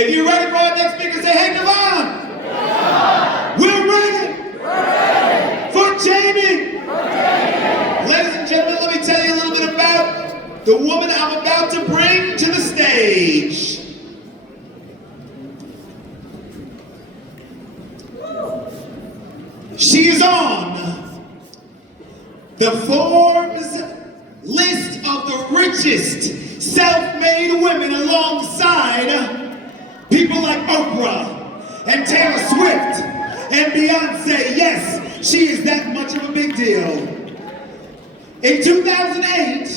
If you're ready for our next speaker, say, hey, Devon. We're ready. For Jamie. Ladies and gentlemen, let me tell you a little bit about the woman I'm about to bring to the stage. She is on the Forbes list of the richest self-made women alongside people like Oprah and Taylor Swift and Beyonce. Yes, she is that much of a big deal. In 2008,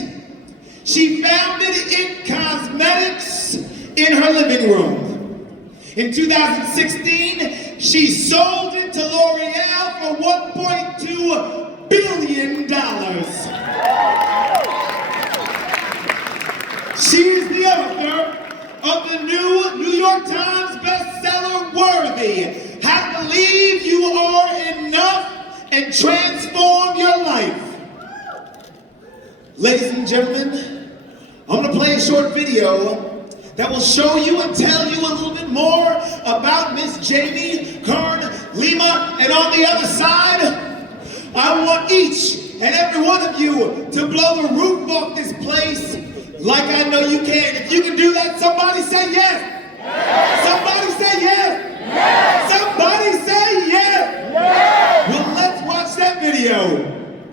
she founded It Cosmetics in her living room. In 2016, she sold it to L'Oreal for $1.2 billion. She is the author of the new New York Times bestseller, Worthy: How to Believe You Are Enough and Transform Your Life. Ladies and gentlemen, I'm gonna play a short video that will show you and tell you a little bit more about Miss Jamie, Kern, Lima, and on the other side, I want each and every one of you to blow the roof off this place like I know you can. If you can do that, somebody say yes. Yes. Somebody say yes. Yes. Somebody say yes. Yes. Well, let's watch that video.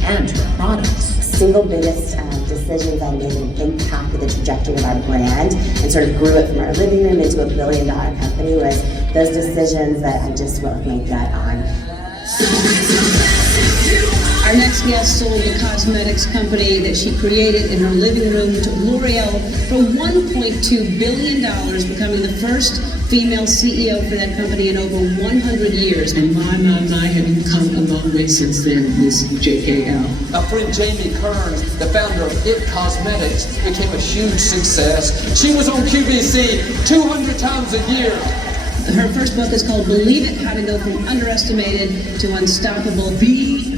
And products. Single biggest decisions I made that impacted the trajectory of our brand and sort of grew it from our living room into $1 billion company was those decisions that I just went with my gut on. Our next guest sold the cosmetics company that she created in her living room to L'Oreal for $1.2 billion, becoming the first female CEO for that company in over 100 years. And my, have you come a long way since then, Miss JKL? My friend Jamie Kern, the founder of It Cosmetics, became a huge success. She was on QVC 200 times a year. Her first book is called Believe It: How to Go From Underestimated to Unstoppable. Believe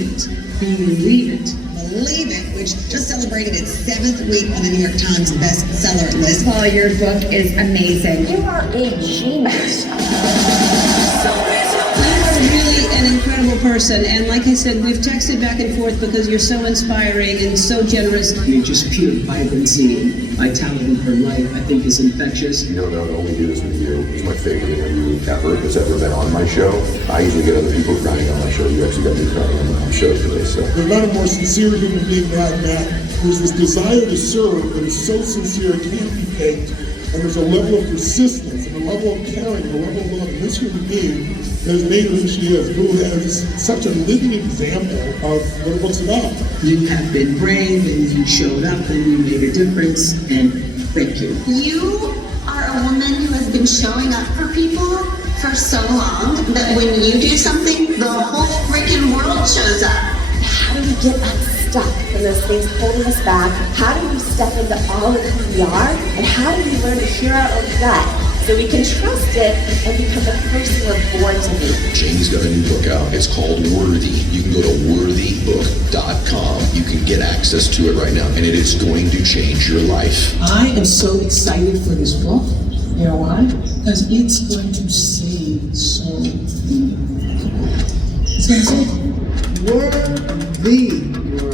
it. Believe it. Believe It, which just celebrated its 7th week on the New York Times bestseller list. Paul, your book is amazing. You are a genius. Really an incredible person, and like I said, we've texted back and forth because you're so inspiring and so generous. You're just pure vibrancy, vitality in her life, I think is infectious. You know, not only do this with you, it's my favorite interview ever that's ever been on my show. I usually get other people crying on my show. You actually got me crying on my show today, so. There's not a more sincere human being than that. There's this desire to serve that is so sincere it can't be faked. And there's a level of persistence and a level of caring and a level of love in this human being that has made her who she is, who is such a living example of what it book's about. You have been brave and you showed up and you made a difference, and thank you. You are a woman who has been showing up for people for so long that when you do something, the whole freaking world shows up. How do we get unstuck from those things holding us back? How do we step into all of who we are? And how do we learn to hear our own gut so we can trust it and become the person we're born to be? Jamie's got a new book out. It's called Worthy. You can go to worthybook.com. You can get access to it right now, and it is going to change your life. I am so excited for this book. You know why? Because it's going to save so many people. It's going to save them. Worthy, your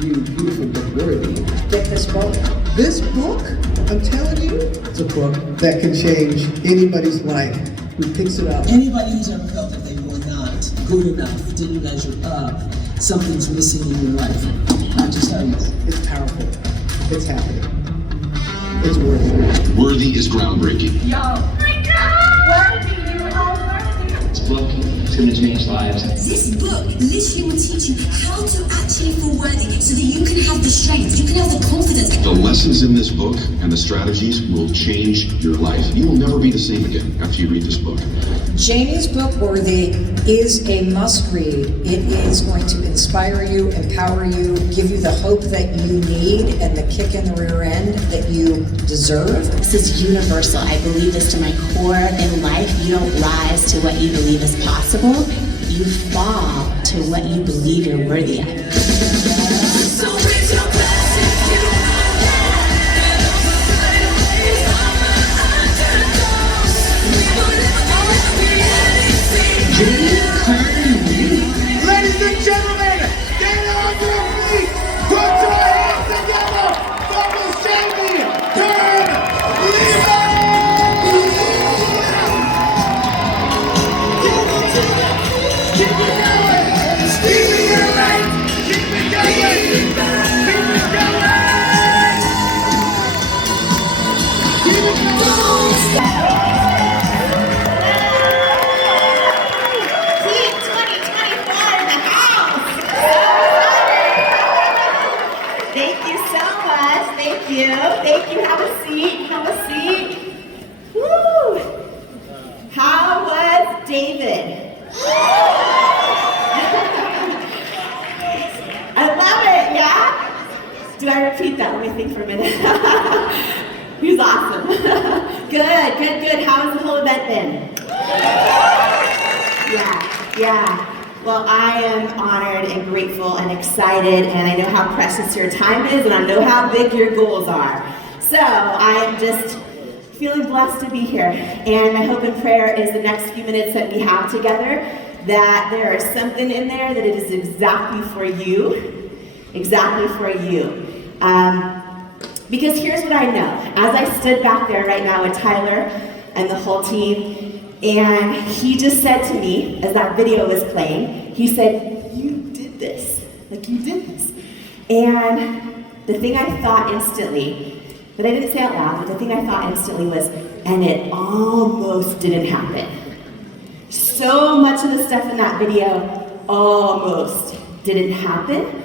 new beautiful book, Worthy. Get this book. This book, I'm telling you, it's a book that can change anybody's life who picks it up. Anybody who's ever felt that they were not good enough, didn't measure up, something's missing in your life. I just tell you. It's powerful. It's happening. It's worthy. Worthy is groundbreaking. Yo. Oh my God! Worthy, you are worthy. This book is going to change lives. This book literally will teach you how to actually feel worthy so that you can have the strength, you can have the confidence. The lessons in this book and the strategies will change your life. You will never be the same again after you read this book. Jamie's book, Worthy, is a must-read. It is going to inspire you, empower you, give you the hope that you need and the kick in the rear end that you deserve. This is universal. I believe this to my core. In life, you don't rise to what you believe is possible. You fall to what you believe you're worthy of. for a minute. He was awesome. Good. How has the whole event been? Yeah. Well, I am honored and grateful and excited, and I know how precious your time is, and I know how big your goals are. So I am just feeling blessed to be here. And my hope and prayer is the next few minutes that we have together, that there is something in there that it is exactly for you. Exactly for you. Because here's what I know. As I stood back there right now with Tyler and the whole team, and he just said to me, as that video was playing, he said, you did this. Like, you did this. And the thing I thought instantly, but I didn't say out loud, but the thing I thought instantly was, and it almost didn't happen. So much of the stuff in that video almost didn't happen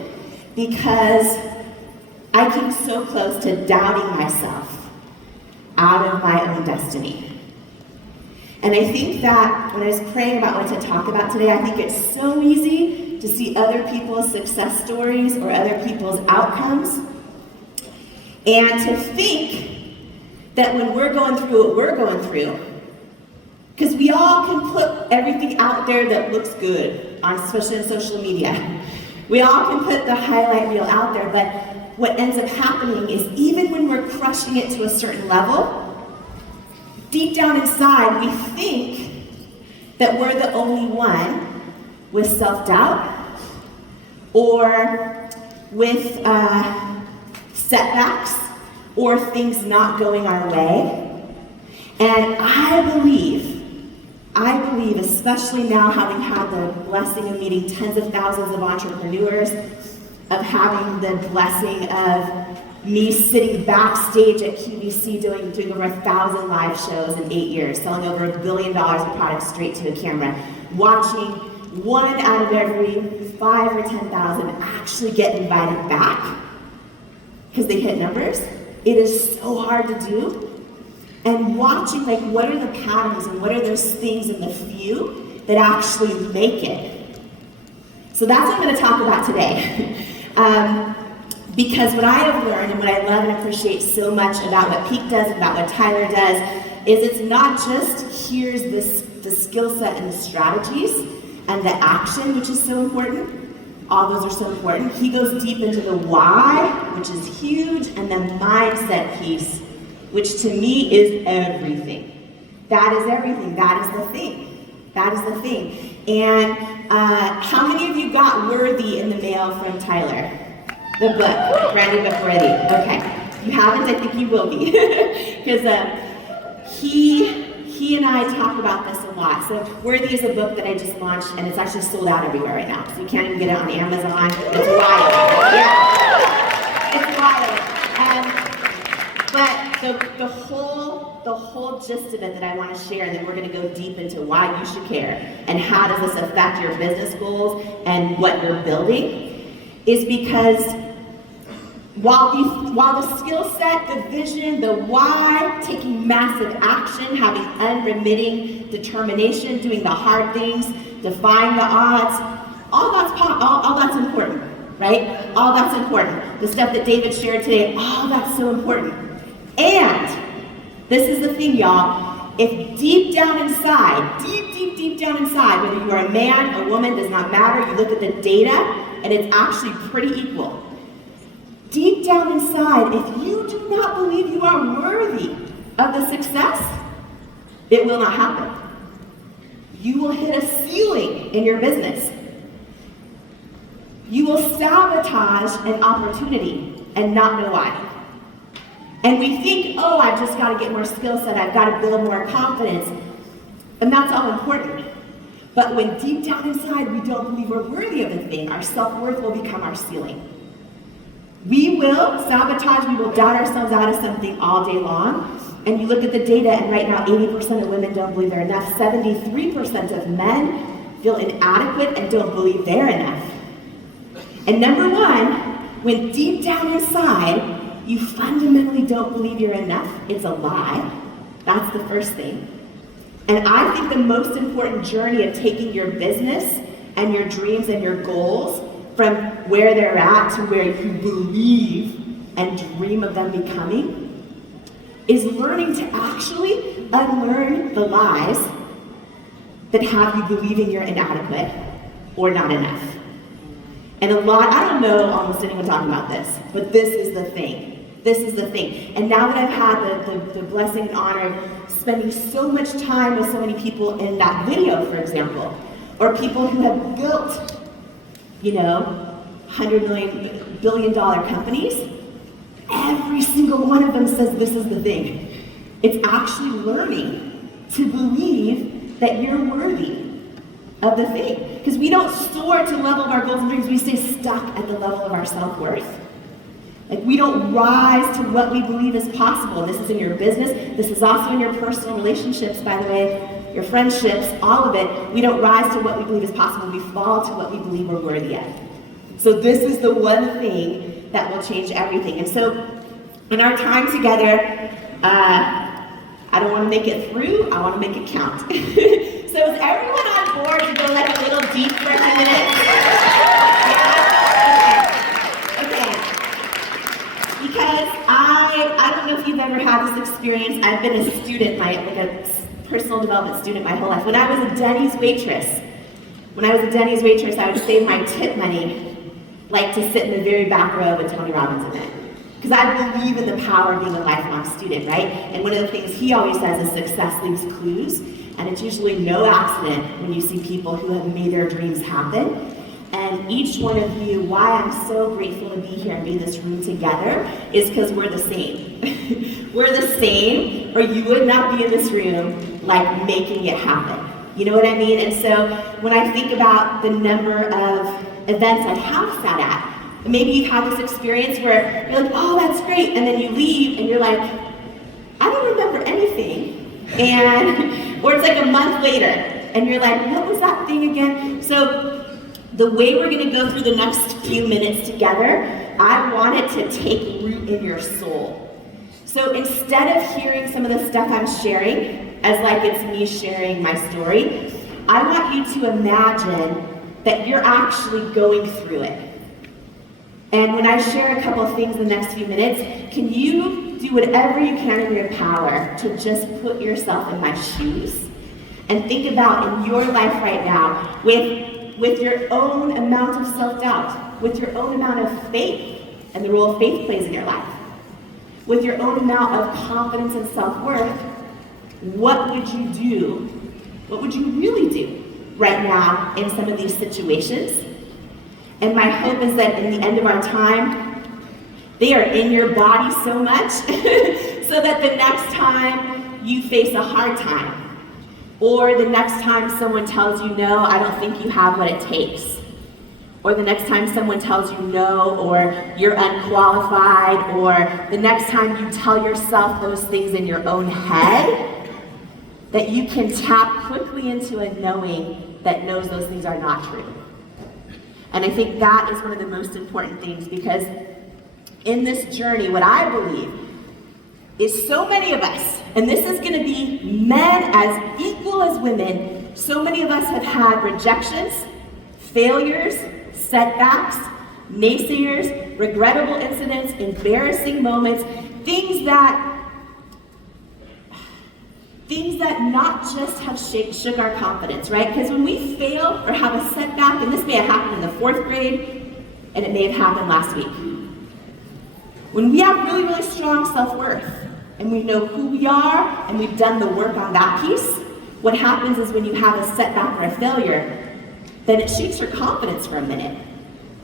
because I came so close to doubting myself out of my own destiny. And I think that when I was praying about what to talk about today, I think it's so easy to see other people's success stories or other people's outcomes, and to think that when we're going through what we're going through, because we all can put everything out there that looks good, especially on social media. We all can put the highlight reel out there, but what ends up happening is even when we're crushing it to a certain level, deep down inside, we think that we're the only one with self-doubt or with setbacks or things not going our way. And I believe, especially now having had the blessing of meeting tens of thousands of entrepreneurs, of having the blessing of me sitting backstage at QVC doing over 1,000 live shows in 8 years, selling over $1 billion of products straight to a camera, watching 1 out of every 5 or 10,000 actually get invited back because they hit numbers. It is so hard to do. And watching, like, what are the patterns and what are those things in the few that actually make it. So that's what I'm going to talk about today. Because what I have learned and what I love and appreciate so much about what Peak does, about what Tyler does, is it's not just here's the skill set and the strategies and the action, which is so important. All those are so important. He goes deep into the why, which is huge, and the mindset piece, which to me is everything. That is everything. That is the thing. That is the thing. And how many of you got Worthy in the mail from Tyler? The book, brand new book, Worthy. Okay. If you haven't, I think you will be. Because he and I talk about this a lot. So Worthy is a book that I just launched, and it's actually sold out everywhere right now. So you can't even get it on Amazon. It's wild. Yeah. It's wild. But the whole gist of it that I want to share, and then we're going to go deep into why you should care and how does this affect your business goals and what you're building, is because while the skill set, the vision, the why, taking massive action, having unremitting determination, doing the hard things, defying the odds, all that's important, right? All that's important. The stuff that David shared today, all that's so important. And this is the thing, y'all. If deep down inside, deep down inside, whether you are a man, a woman, does not matter, you look at the data, and it's actually pretty equal. Deep down inside, if you do not believe you are worthy of the success, it will not happen. You will hit a ceiling in your business. You will sabotage an opportunity and not know why. And we think, oh, I've just got to get more skill set, I've got to build more confidence. And that's all important. But when deep down inside we don't believe we're worthy of the thing, our self-worth will become our ceiling. We will sabotage, we will doubt ourselves out of something all day long. And you look at the data, and right now 80% of women don't believe they're enough. 73% of men feel inadequate and don't believe they're enough. And number one, when deep down inside you fundamentally don't believe you're enough, it's a lie. That's the first thing. And I think the most important journey of taking your business and your dreams and your goals from where they're at to where you believe and dream of them becoming is learning to actually unlearn the lies that have you believing you're inadequate or not enough. And I don't know almost anyone talking about this, but this is the thing. This is the thing. And now that I've had the blessing and honor of spending so much time with so many people in that video, for example, or people who have built, $100 billion companies, every single one of them says this is the thing. It's actually learning to believe that you're worthy of the thing. Because we don't soar to the level of our goals and dreams, we stay stuck at the level of our self-worth. Like, we don't rise to what we believe is possible. And this is in your business, this is also in your personal relationships, by the way, your friendships, all of it. We don't rise to what we believe is possible, we fall to what we believe we're worthy of. So this is the one thing that will change everything. And so, in our time together, I don't want to make it through, I want to make it count. So is everyone on board to go like a little deep for a few minutes? Yeah? Okay. Because I don't know if you've ever had this experience. I've been a student, like a personal development student my whole life. When I was a Denny's waitress, I would save my tip money like to sit in the very back row of a Tony Robbins event. Because I believe in the power of being a lifelong student, right? And one of the things he always says is success leaves clues, and it's usually no accident when you see people who have made their dreams happen. And each one of you, why I'm so grateful to be here and be in this room together is because we're the same. We're the same, or you would not be in this room like making it happen. You know what I mean? And so when I think about the number of events I have sat at, and maybe you've had this experience where you're like, oh, that's great, and then you leave and you're like, I don't remember anything. And, or it's like a month later, and you're like, what was that thing again? So the way we're gonna go through the next few minutes together, I want it to take root in your soul. So instead of hearing some of the stuff I'm sharing as like it's me sharing my story, I want you to imagine that you're actually going through it. And when I share a couple of things in the next few minutes, can you do whatever you can in your power to just put yourself in my shoes and think about in your life right now with your own amount of self-doubt, with your own amount of faith and the role faith plays in your life, with your own amount of confidence and self-worth, what would you do? What would you really do right now in some of these situations? And my hope is that in the end of our time, they are in your body so much so that the next time you face a hard time, or the next time someone tells you no, I don't think you have what it takes, or the next time someone tells you no, or you're unqualified, or the next time you tell yourself those things in your own head, that you can tap quickly into a knowing that knows those things are not true. And I think that is one of the most important things, because in this journey, what I believe is so many of us, and this is gonna be men as equal as women, so many of us have had rejections, failures, setbacks, naysayers, regrettable incidents, embarrassing moments, things that not just have shook our confidence, right? Because when we fail or have a setback, and this may have happened in the 4th grade, and it may have happened last week. When we have really, really strong self-worth, and we know who we are, and we've done the work on that piece, what happens is when you have a setback or a failure, then it shakes your confidence for a minute,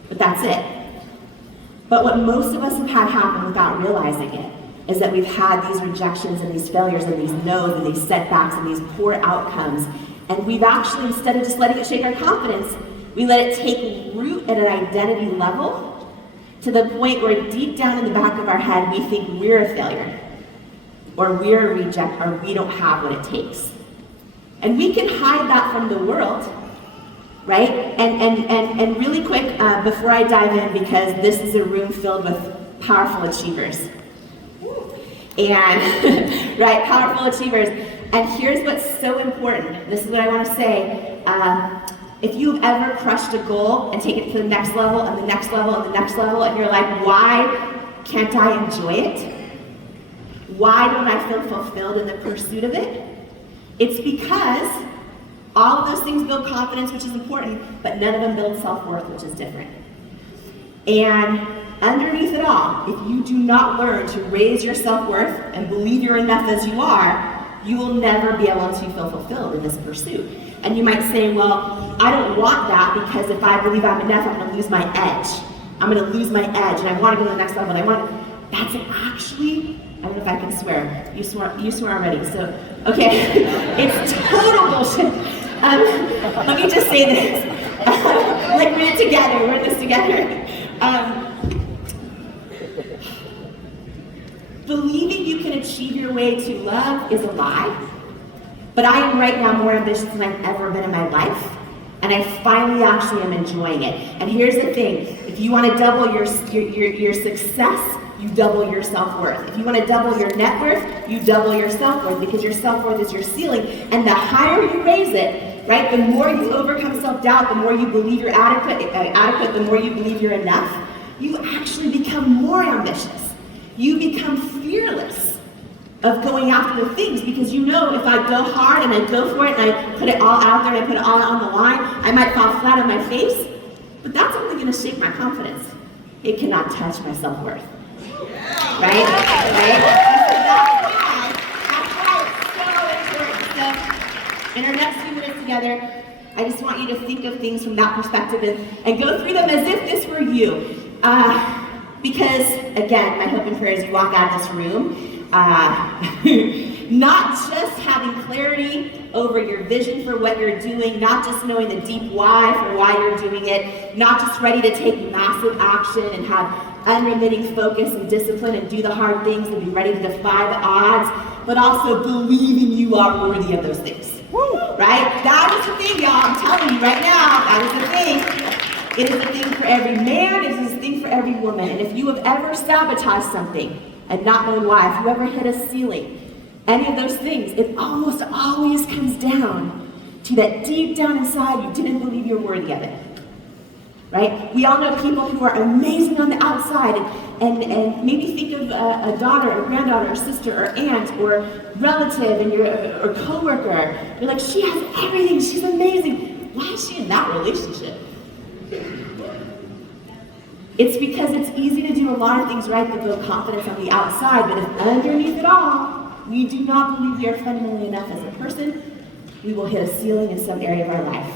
but that's it. But what most of us have had happen without realizing it is that we've had these rejections and these failures and these no's and these setbacks and these poor outcomes, and we've actually, instead of just letting it shake our confidence, we let it take root at an identity level to the point where deep down in the back of our head we think we're a failure, or we're a reject, or we don't have what it takes. And we can hide that from the world, right? And really quick, before I dive in, because this is a room filled with powerful achievers. And, right, powerful achievers. And here's what's so important. This is what I want to say. If you've ever crushed a goal and taken it to the next level and the next level and the next level, and you're like, why can't I enjoy it? Why don't I feel fulfilled in the pursuit of it? It's because all of those things build confidence, which is important, but none of them build self-worth, which is different. And underneath it all, if you do not learn to raise your self-worth and believe you're enough as you are, you will never be able to feel fulfilled in this pursuit. And you might say, well, I don't want that because if I believe I'm enough, I'm gonna lose my edge. I'm gonna lose my edge and I wanna go to the next level. That's actually, I don't know if I can swear. You swear already, so, okay. It's total bullshit. Let me just say this. Like, we're in this together. Believing you can achieve your way to love is a lie, but I am right now more ambitious than I've ever been in my life, and I finally actually am enjoying it. And here's the thing, if you want to double your success, you double your self-worth. If you want to double your net worth, you double your self-worth, because your self-worth is your ceiling, and the higher you raise it, right, the more you overcome self-doubt, the more you believe you're adequate, the more you believe you're enough, you actually become more ambitious. You become fearless of going after the things, because you know if I go hard and I go for it and I put it all out there and I put it all on the line, I might fall flat on my face, but that's only going to shake my confidence. It cannot touch my self-worth. Right? That's why it's so important. So, in our next few minutes together, I just want you to think of things from that perspective and go through them as if this were you. Because, again, my hope and prayer is you walk out of this room, not just having clarity over your vision for what you're doing, not just knowing the deep why for why you're doing it, not just ready to take massive action and have unremitting focus and discipline and do the hard things and be ready to defy the odds, but also believing you are worthy of those things. Right? That is the thing, y'all. I'm telling you right now, that is the thing. It is a thing for every man, it is a thing for every woman. And if you have ever sabotaged something and not known why, if you ever hit a ceiling, any of those things, it almost always comes down to that deep down inside you didn't believe you're worthy of it. Right? We all know people who are amazing on the outside, and maybe think of a daughter or granddaughter or sister or aunt or relative and or coworker. You're like, she has everything, she's amazing. Why is she in that relationship? It's because it's easy to do a lot of things right that build confidence on the outside, but if underneath it all, we do not believe we are fundamentally enough as a person, we will hit a ceiling in some area of our life.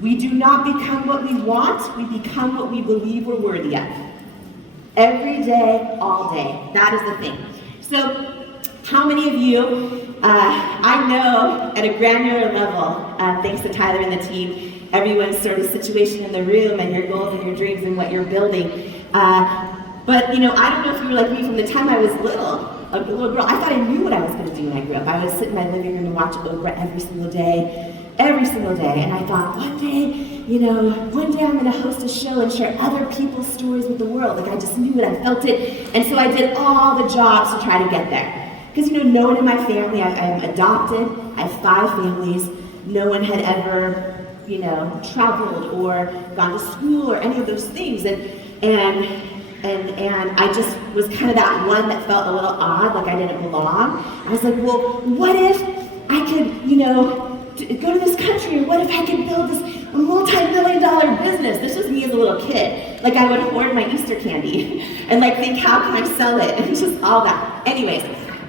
We do not become what we want, we become what we believe we're worthy of. Every day, all day. That is the thing. So, how many of you, I know at a granular level, thanks to Tyler and the team, everyone's sort of situation in the room and your goals and your dreams and what you're building. But, you know, I don't know if you were like me from the time I was little, a little girl. I thought I knew what I was going to do when I grew up. I would sit in my living room and watch Oprah every single day. And I thought, one day I'm going to host a show and share other people's stories with the world. Like, I just knew it, I felt it. And so I did all the jobs to try to get there. Because, no one in my family, I'm adopted, I have 5 families. No one had ever traveled or gone to school or any of those things, and I just was kind of that one that felt a little odd, like I didn't belong. I was like, well, what if I could, go to this country, or what if I could build this multi-million-dollar business? This was me as a little kid. Like, I would hoard my Easter candy and think, how can I sell it? And just all that. Anyways,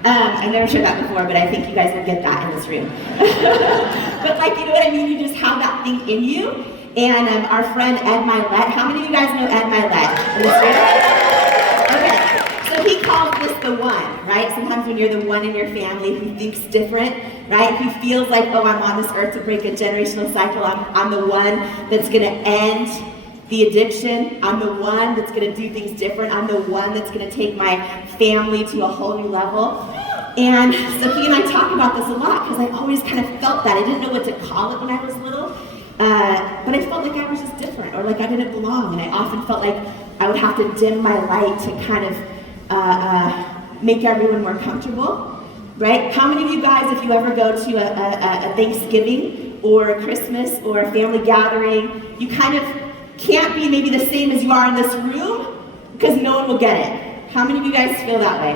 I've never shared that before, but I think you guys will get that in this room. But you know what I mean? You just have that thing in you. And our friend Ed Milet, how many of you guys know Ed Milet in this room? Okay, so he calls this the one, right? Sometimes when you're the one in your family who thinks different, right? Who feels like, oh, I'm on this earth to break a generational cycle. I'm the one that's gonna end the addiction. I'm the one that's gonna do things different. I'm the one that's gonna take my family to a whole new level. And so he and I talk about this a lot because I always kind of felt that. I didn't know what to call it when I was little, but I felt like I was just different, or like I didn't belong. And I often felt like I would have to dim my light to kind of make everyone more comfortable, right? How many of you guys, if you ever go to a Thanksgiving or a Christmas or a family gathering, you kind of can't be maybe the same as you are in this room because no one will get it? How many of you guys feel that way?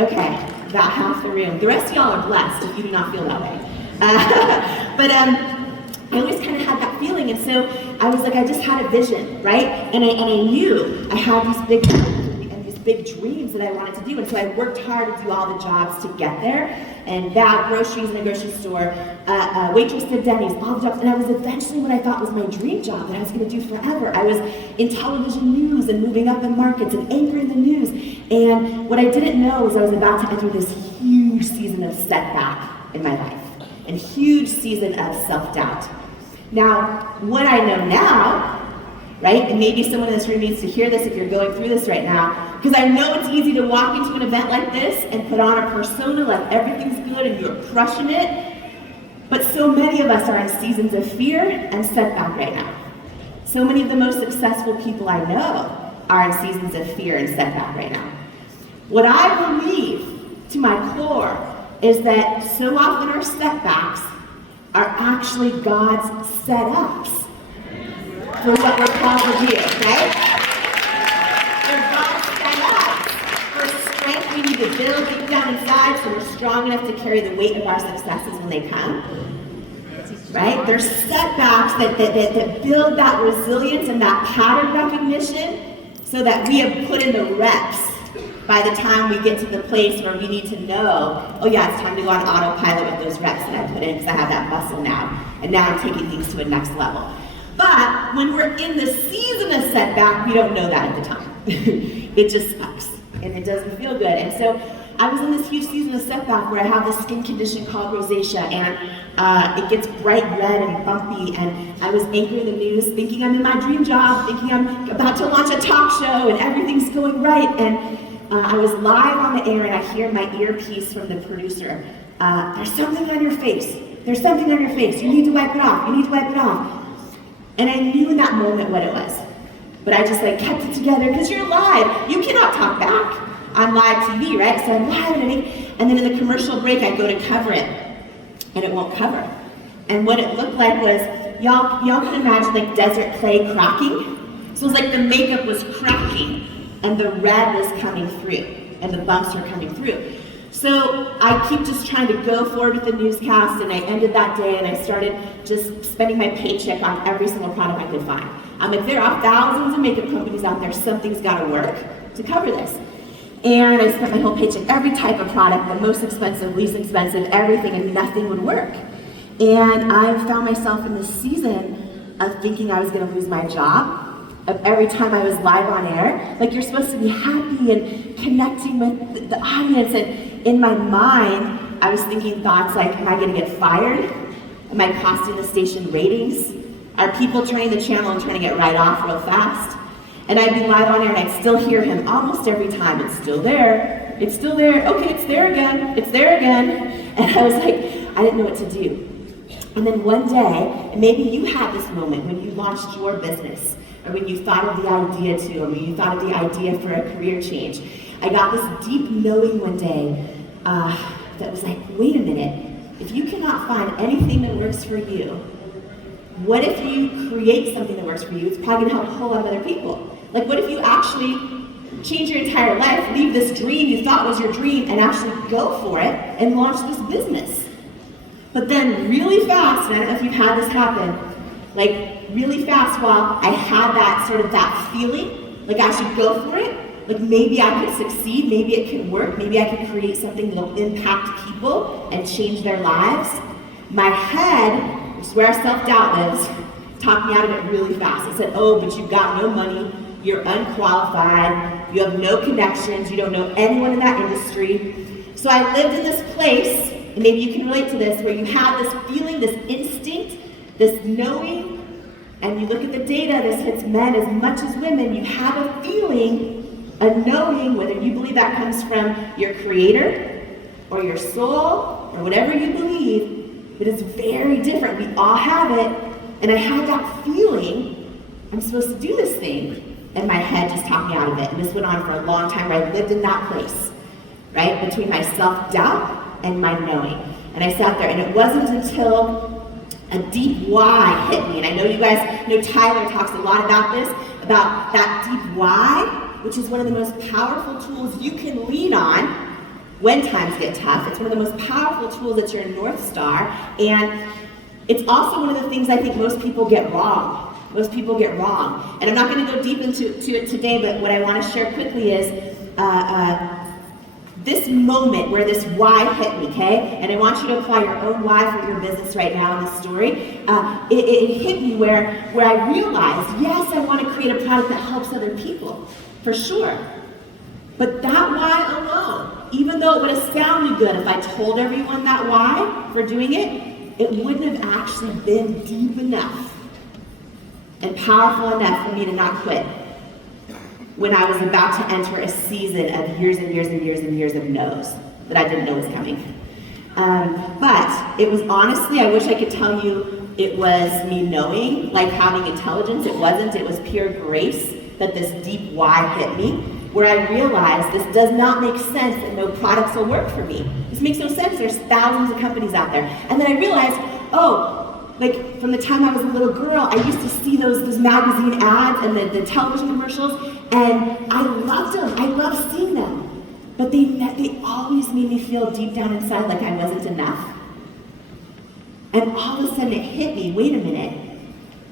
Okay, about half the room. The rest of y'all are blessed if you do not feel that way. But I always kind of had that feeling, and so I was like, I just had a vision, right? And I knew I had these big dreams that I wanted to do, and so I worked hard to do all the jobs to get there, and bag groceries in a grocery store, waitress at Denny's, all the jobs, and I was eventually what I thought was my dream job that I was going to do forever. I was in television news and moving up in markets and anchoring the news, and what I didn't know was I was about to enter this huge season of setback in my life, and huge season of self-doubt. Now, what I know now, right, and maybe someone in this room needs to hear this if you're going through this right now, because I know it's easy to walk into an event like this and put on a persona like everything's good and you're crushing it, but so many of us are in seasons of fear and setback right now. So many of the most successful people I know are in seasons of fear and setback right now. What I believe to my core is that so often our setbacks are actually God's setups for what we're called to do, right? They're God's setups for strength we need to build deep down inside so we're strong enough to carry the weight of our successes when they come. Right? There's setbacks that build that resilience and that pattern recognition so that we have put in the reps by the time we get to the place where we need to know, oh yeah, it's time to go on autopilot with those reps that I put in because I have that muscle now. And now I'm taking things to a next level. But when we're in the season of setback, we don't know that at the time. It just sucks and it doesn't feel good. And so I was in this huge season of setback where I have this skin condition called rosacea, and it gets bright red and bumpy, and I was anchoring the news thinking I'm in my dream job, thinking I'm about to launch a talk show and everything's going right, and I was live on the air and I hear my earpiece from the producer, there's something on your face, there's something on your face, you need to wipe it off, you need to wipe it off. And I knew in that moment what it was, but I just kept it together because you're live, you cannot talk back on live TV, right? So I'm live and then in the commercial break I go to cover it and it won't cover. And what it looked like was, y'all can imagine desert clay cracking. So it was like the makeup was cracking and the red was coming through and the bumps were coming through. So I keep just trying to go forward with the newscast, and I ended that day and I started just spending my paycheck on every single product I could find. I'm like, there are thousands of makeup companies out there, something's gotta work to cover this. And I spent my whole paycheck, every type of product, the most expensive, least expensive, everything, and nothing would work. And I found myself in this season of thinking I was gonna lose my job, of every time I was live on air, you're supposed to be happy and connecting with the audience, and in my mind, I was thinking thoughts like, am I gonna get fired? Am I costing the station ratings? Are people turning the channel and trying to get right off real fast? And I'd be live on air and I'd still hear him almost every time, it's still there, it's still there, okay, it's there again, it's there again. And I was like, I didn't know what to do. And then one day, and maybe you had this moment when you launched your business, or when you thought of the idea to, or when you thought of the idea for a career change. I got this deep knowing one day that was like, wait a minute, if you cannot find anything that works for you, what if you create something that works for you? It's probably gonna help a whole lot of other people. What if you actually change your entire life, leave this dream you thought was your dream, and actually go for it and launch this business? But then really fast, and I don't know if you've had this happen, really fast while I had that sort of that feeling, I should go for it, maybe I could succeed, maybe it could work, maybe I could create something that'll impact people and change their lives. My head, which is where self-doubt lives, talked me out of it really fast. It said, oh, but you've got no money, you're unqualified, you have no connections, you don't know anyone in that industry. So I lived in this place, and maybe you can relate to this, where you have this feeling, this instinct, this knowing, and you look at the data, this hits men as much as women, you have a feeling, a knowing, whether you believe that comes from your creator, or your soul, or whatever you believe, it is very different. We all have it, and I had that feeling, I'm supposed to do this thing, and my head just talked me out of it. And this went on for a long time where I lived in that place, right? Between my self-doubt and my knowing. And I sat there, and it wasn't until a deep why hit me. And I know you guys know Tyler talks a lot about this, about that deep why. which is one of the most powerful tools you can lean on when times get tough. It's one of the most powerful tools that's your North Star, and it's also one of the things I think most people get wrong. Most people get wrong. And I'm not going to go deep into it today, but what I want to share quickly is this moment where this why hit me, okay? And I want you to apply your own why for your business right now in this story. It hit me where I realized, yes, I want to create a product that helps other people, for sure. But that why alone, even though it would have sounded good if I told everyone that why for doing it, it wouldn't have actually been deep enough and powerful enough for me to not quit when I was about to enter a season of years and years and years and years of no's that I didn't know was coming. But it was honestly, I wish I could tell you it was me knowing, like having intelligence. It wasn't. It was pure grace that this deep why hit me, where I realized this does not make sense that no products will work for me. This makes no sense. There's thousands of companies out there. And then I realized, like from the time I was a little girl, I used to see those magazine ads and the television commercials, and I loved them. I loved seeing them. But they always made me feel deep down inside like I wasn't enough. And all of a sudden it hit me, wait a minute.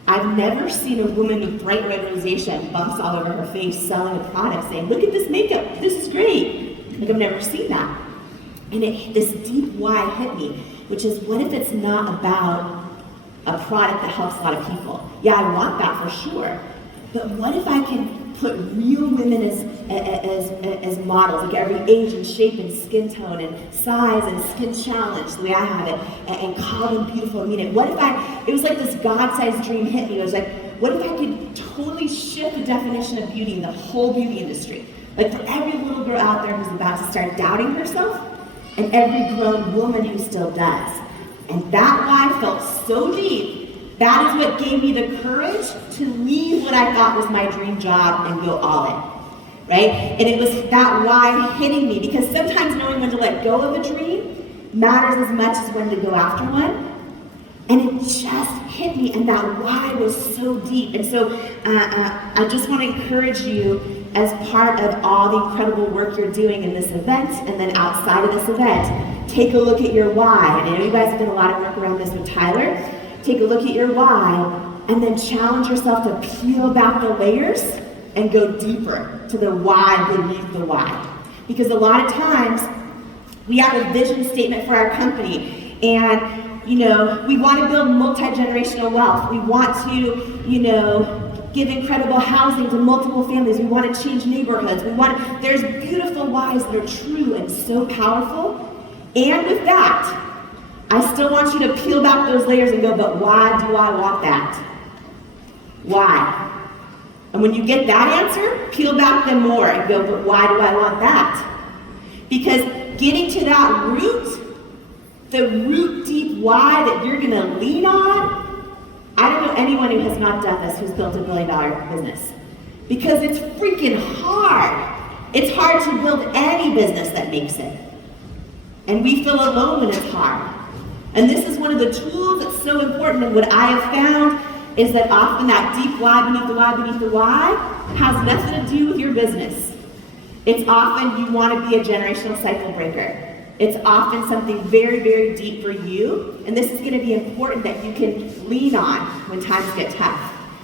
I've never seen a woman with bright red rosacea, bumps all over her face, selling a product saying, look at this makeup, this is great. Like I've never seen that. And this deep why hit me, which is what if it's not about a product that helps a lot of people? Yeah, I want that for sure. But what if I can put real women as models, like every age and shape and skin tone and size and skin challenge, the way I have it, and call them beautiful and mean it? What if it was like this God-sized dream hit me. It was like, what if I could totally shift the definition of beauty in the whole beauty industry? Like for every little girl out there who's about to start doubting herself, and every grown woman who still does. And that why felt so deep. That is what gave me the courage to leave what I thought was my dream job and go all in, right? And it was that why hitting me, because sometimes knowing when to let go of a dream matters as much as when to go after one. And it just hit me, and that why was so deep. And so I just want to encourage you, as part of all the incredible work you're doing in this event, and then outside of this event, take a look at your why. And I know you guys have done a lot of work around this with Tyler. Take a look at your why, and then challenge yourself to peel back the layers and go deeper to the why beneath the why. Because a lot of times, we have a vision statement for our company, and we want to build multi-generational wealth. We want to, give incredible housing to multiple families. We want to change neighborhoods. There's beautiful whys that are true and so powerful. And with that, I still want you to peel back those layers and go, but why do I want that? Why? And when you get that answer, peel back them more and go, but why do I want that? Because getting to that root, the root deep why that you're going to lean on, I don't know anyone who has not done this who's built $1 billion business. Because it's freaking hard. It's hard to build any business that makes it. And we feel alone when it's hard. And this is one of the tools that's so important. And what I have found is that often that deep why beneath the why beneath the why has nothing to do with your business. It's often you want to be a generational cycle breaker. It's often something very, very deep for you, and this is going to be important that you can lean on when times get tough,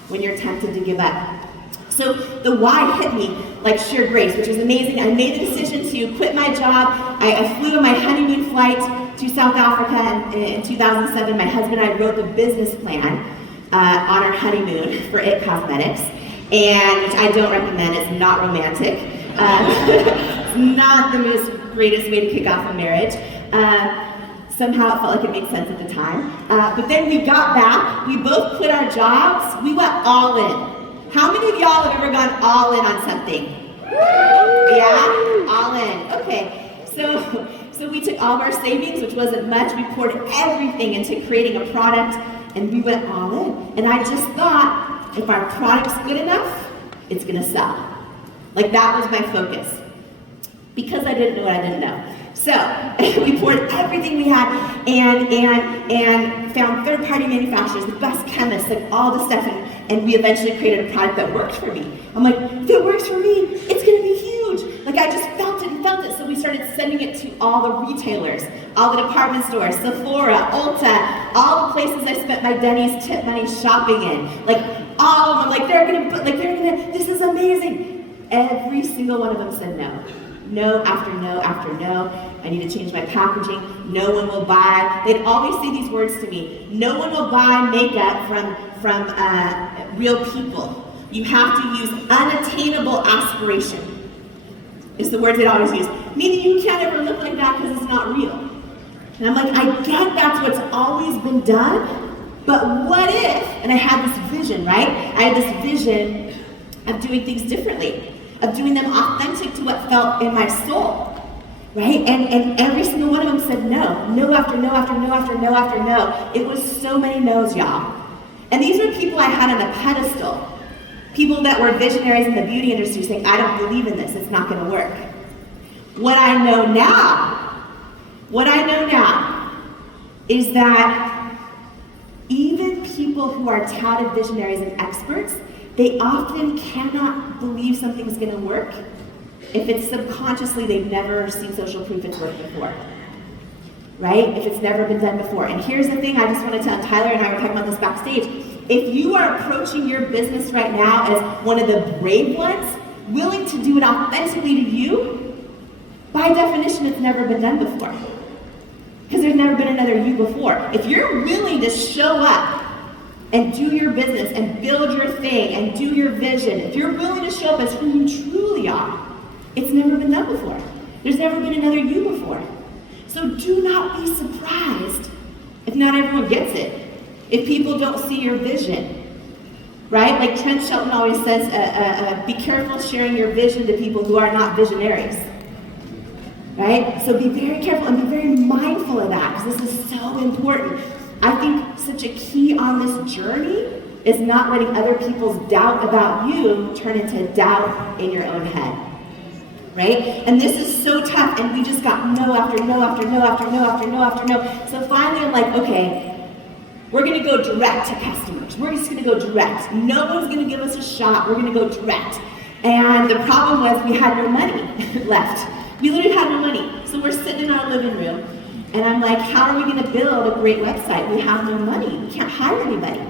when you're tempted to give up. So the why hit me like sheer grace, which was amazing. I made the decision to quit my job. I flew on my honeymoon flight to South Africa in 2007. My husband and I wrote the business plan on our honeymoon for IT Cosmetics, and which I don't recommend. It's not romantic. It's not the most greatest way to kick off a marriage. Somehow it felt like it made sense at the time. But then we got back, we both quit our jobs, we went all in. How many of y'all have ever gone all in on something? Yeah? All in. Okay. So we took all of our savings, which wasn't much, we poured everything into creating a product, and we went all in. And I just thought, if our product's good enough, it's gonna sell. Like that was my focus. Because I didn't know what I didn't know. So we poured everything we had and found third-party manufacturers, the best chemists, like all the stuff, and and we eventually created a product that worked for me. I'm like, if it works for me, it's gonna be huge. Like I just felt it and felt it. So we started sending it to all the retailers, all the department stores, Sephora, Ulta, all the places I spent my Denny's tip money shopping in. Like all of them, like they're gonna, this is amazing. Every single one of them said no. No after no after no. I need to change my packaging. No one will buy. They'd always say these words to me. No one will buy makeup from real people. You have to use unattainable aspiration. Is the words they'd always use. Meaning you can't ever look like that because it's not real. And I'm like, I get that's what's always been done, but what if, and I had this vision, right? I had this vision of doing things differently, of doing them authentic to what felt in my soul, right? And every single one of them said no. No after no after no after no after no. It was so many no's, y'all. And these were people I had on a pedestal. People that were visionaries in the beauty industry saying, I don't believe in this, it's not gonna work. What I know now is that even people who are touted visionaries and experts, they often cannot believe something's gonna work if it's subconsciously they've never seen social proof it's worked before, right? If it's never been done before. And here's the thing I just want to tell, Tyler and I were talking about this backstage. If you are approaching your business right now as one of the brave ones, willing to do it authentically to you, by definition, it's never been done before. Because there's never been another you before. If you're willing to show up and do your business and build your thing and do your vision, if you're willing to show up as who you truly are, it's never been done before. There's never been another you before. So do not be surprised if not everyone gets it. If people don't see your vision, right? Like Trent Shelton always says, be careful sharing your vision to people who are not visionaries, right? So be very careful and be very mindful of that, because this is so important. I think such a key on this journey is not letting other people's doubt about you turn into doubt in your own head, right? And this is so tough, and we just got no after no after no after no after no after no. So finally I'm like, okay, we're gonna go direct to customers. We're just gonna go direct. No one's gonna give us a shot, we're gonna go direct. And the problem was we had no money left. We literally had no money. So we're sitting in our living room, and I'm like, how are we gonna build a great website? We have no money, we can't hire anybody.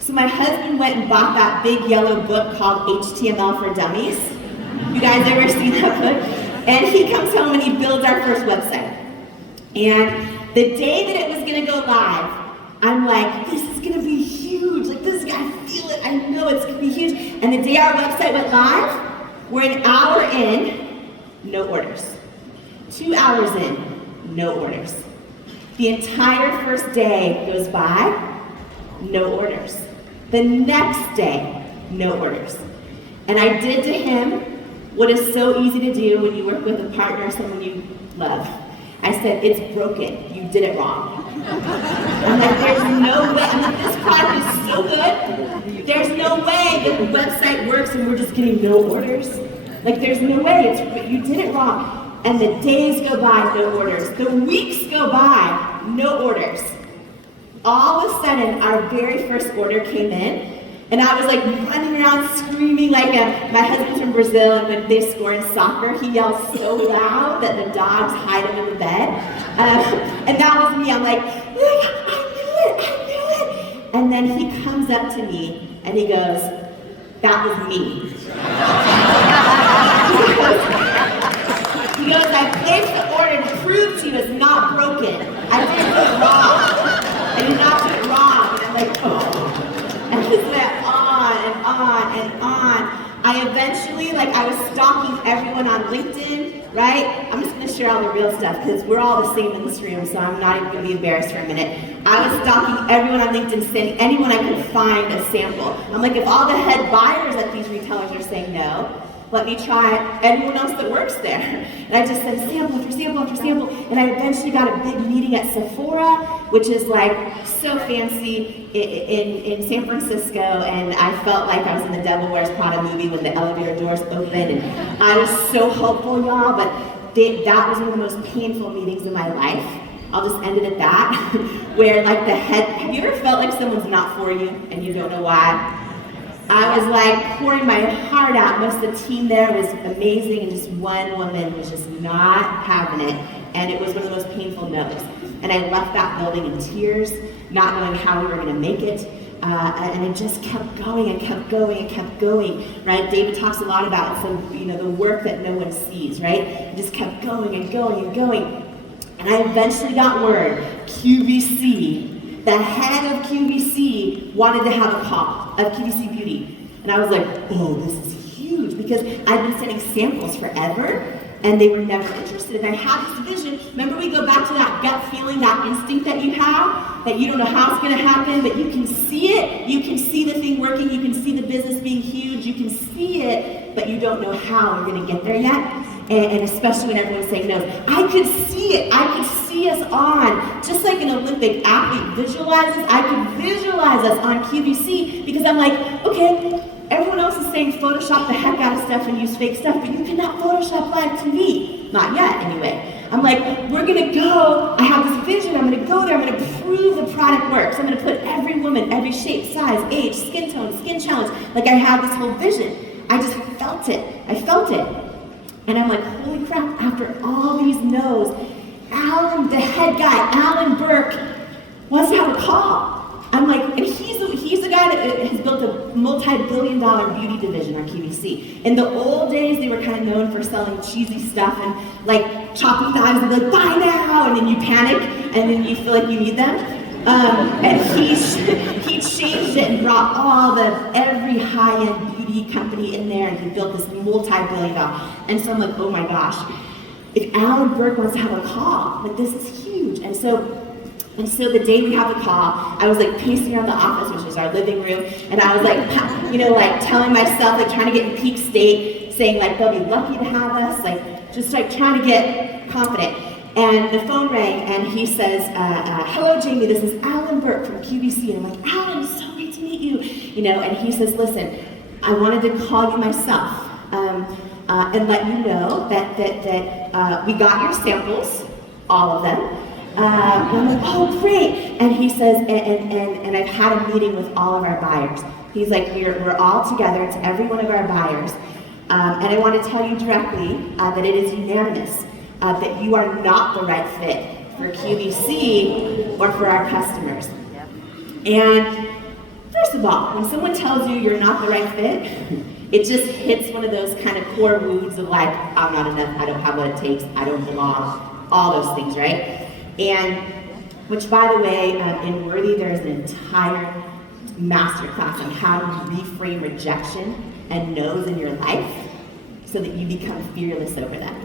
So my husband went and bought that big yellow book called HTML for Dummies. You guys ever seen that book? And he comes home and he builds our first website. And the day that it was gonna go live, I'm like, this is gonna be huge. Like this, I feel it, I know it's gonna be huge. And the day our website went live, we're an hour in, no orders. 2 hours in, no orders. The entire first day goes by, no orders. The next day, no orders. And I did to him what is so easy to do when you work with a partner, someone you love. I said, it's broken, you did it wrong. I'm like, there's no way, I'm like, this product is so good, there's no way the website works and we're just getting no orders. Like, there's no way, you did it wrong. And the days go by, no orders. The weeks go by, no orders. All of a sudden, our very first order came in, and I was like running around screaming like my husband's from Brazil, and when they score in soccer, he yells so loud that the dogs hide him in the bed. And that was me. I'm like, I knew it. And then he comes up to me and he goes, that was me. He goes, I placed the order to prove to you it's not broken. I didn't do it wrong. I did not do it wrong. And I'm like, oh. And this went on and on and on. I eventually, I was stalking everyone on LinkedIn, right? I'm just gonna share all the real stuff because we're all the same in this room, so I'm not even gonna be embarrassed for a minute. I was stalking everyone on LinkedIn, sending anyone I could find a sample. I'm like, if all the head buyers at these retailers are saying no, let me try anyone else that works there. And I just sent sample after sample after sample, and I eventually got a big meeting at Sephora, which is so fancy in San Francisco, and I felt like I was in the Devil Wears Prada movie when the elevator doors opened, and I was so hopeful, y'all, but that was one of the most painful meetings in my life. I'll just end it at that, where have you ever felt like someone's not for you and you don't know why? I was like pouring my heart out. Most of the team there was amazing, and just one woman was just not having it, and it was one of the most painful no's. And I left that building in tears, not knowing how we were going to make it. And it just kept going and kept going and kept going, right? David talks a lot about the work that no one sees, right? It just kept going and going and going. And I eventually got word, QVC, the head of QVC wanted to have a call, of QVC Beauty. And I was like, oh, this is huge, because I've been sending samples forever, and they were never interested. And I had this vision. Remember, we go back to that gut feeling, that instinct that you have, that you don't know how it's going to happen, but you can see it. You can see the thing working. You can see the business being huge. You can see it, but you don't know how you're going to get there yet. And especially when everyone's saying no. I could see it. I could see us on, just like an Olympic athlete visualizes, I could visualize us on QVC, because I'm like, okay, everyone else is saying Photoshop the heck out of stuff and use fake stuff, but you cannot Photoshop live TV. Not yet, anyway. I'm like, we're gonna go, I have this vision, I'm gonna go there, I'm gonna prove the product works. I'm gonna put every woman, every shape, size, age, skin tone, skin challenge, like I have this whole vision. I just felt it, I felt it. And I'm like, holy crap, after all these no's, Alan, the head guy, Alan Burke, wants to have a call. I'm like, and he's the guy that has built a multi-billion-dollar beauty division on QVC. In the old days, they were kind of known for selling cheesy stuff and like chopping thighs and like, buy now, and then you panic, and then you feel like you need them. And he changed it and brought every high-end beauty company in there, and he built this multi-billion-dollar. And so I'm like, oh my gosh, if Alan Burke wants to have a call, like this is huge. And so the day we have the call, I was like pacing around the office, which is our living room, and I was like, like telling myself, like trying to get in peak state, saying like they'll be lucky to have us, like just like trying to get confident. And the phone rang, and he says, hello Jamie, this is Alan Burke from QVC. And I'm like, Alan, it's so great to meet you. And he says, listen, I wanted to call you myself and let you know that we got your samples, all of them. And I'm like, oh, great. And he says, and I've had a meeting with all of our buyers. He's like, we're all together. It's every one of our buyers. And I want to tell you directly that it is unanimous that you are not the right fit for QVC or for our customers. And first of all, when someone tells you you're not the right fit, it just hits one of those kind of core wounds of like, I'm not enough, I don't have what it takes, I don't belong, all those things, right? And, which by the way, in Worthy there's an entire masterclass on how to reframe rejection and no's in your life so that you become fearless over them.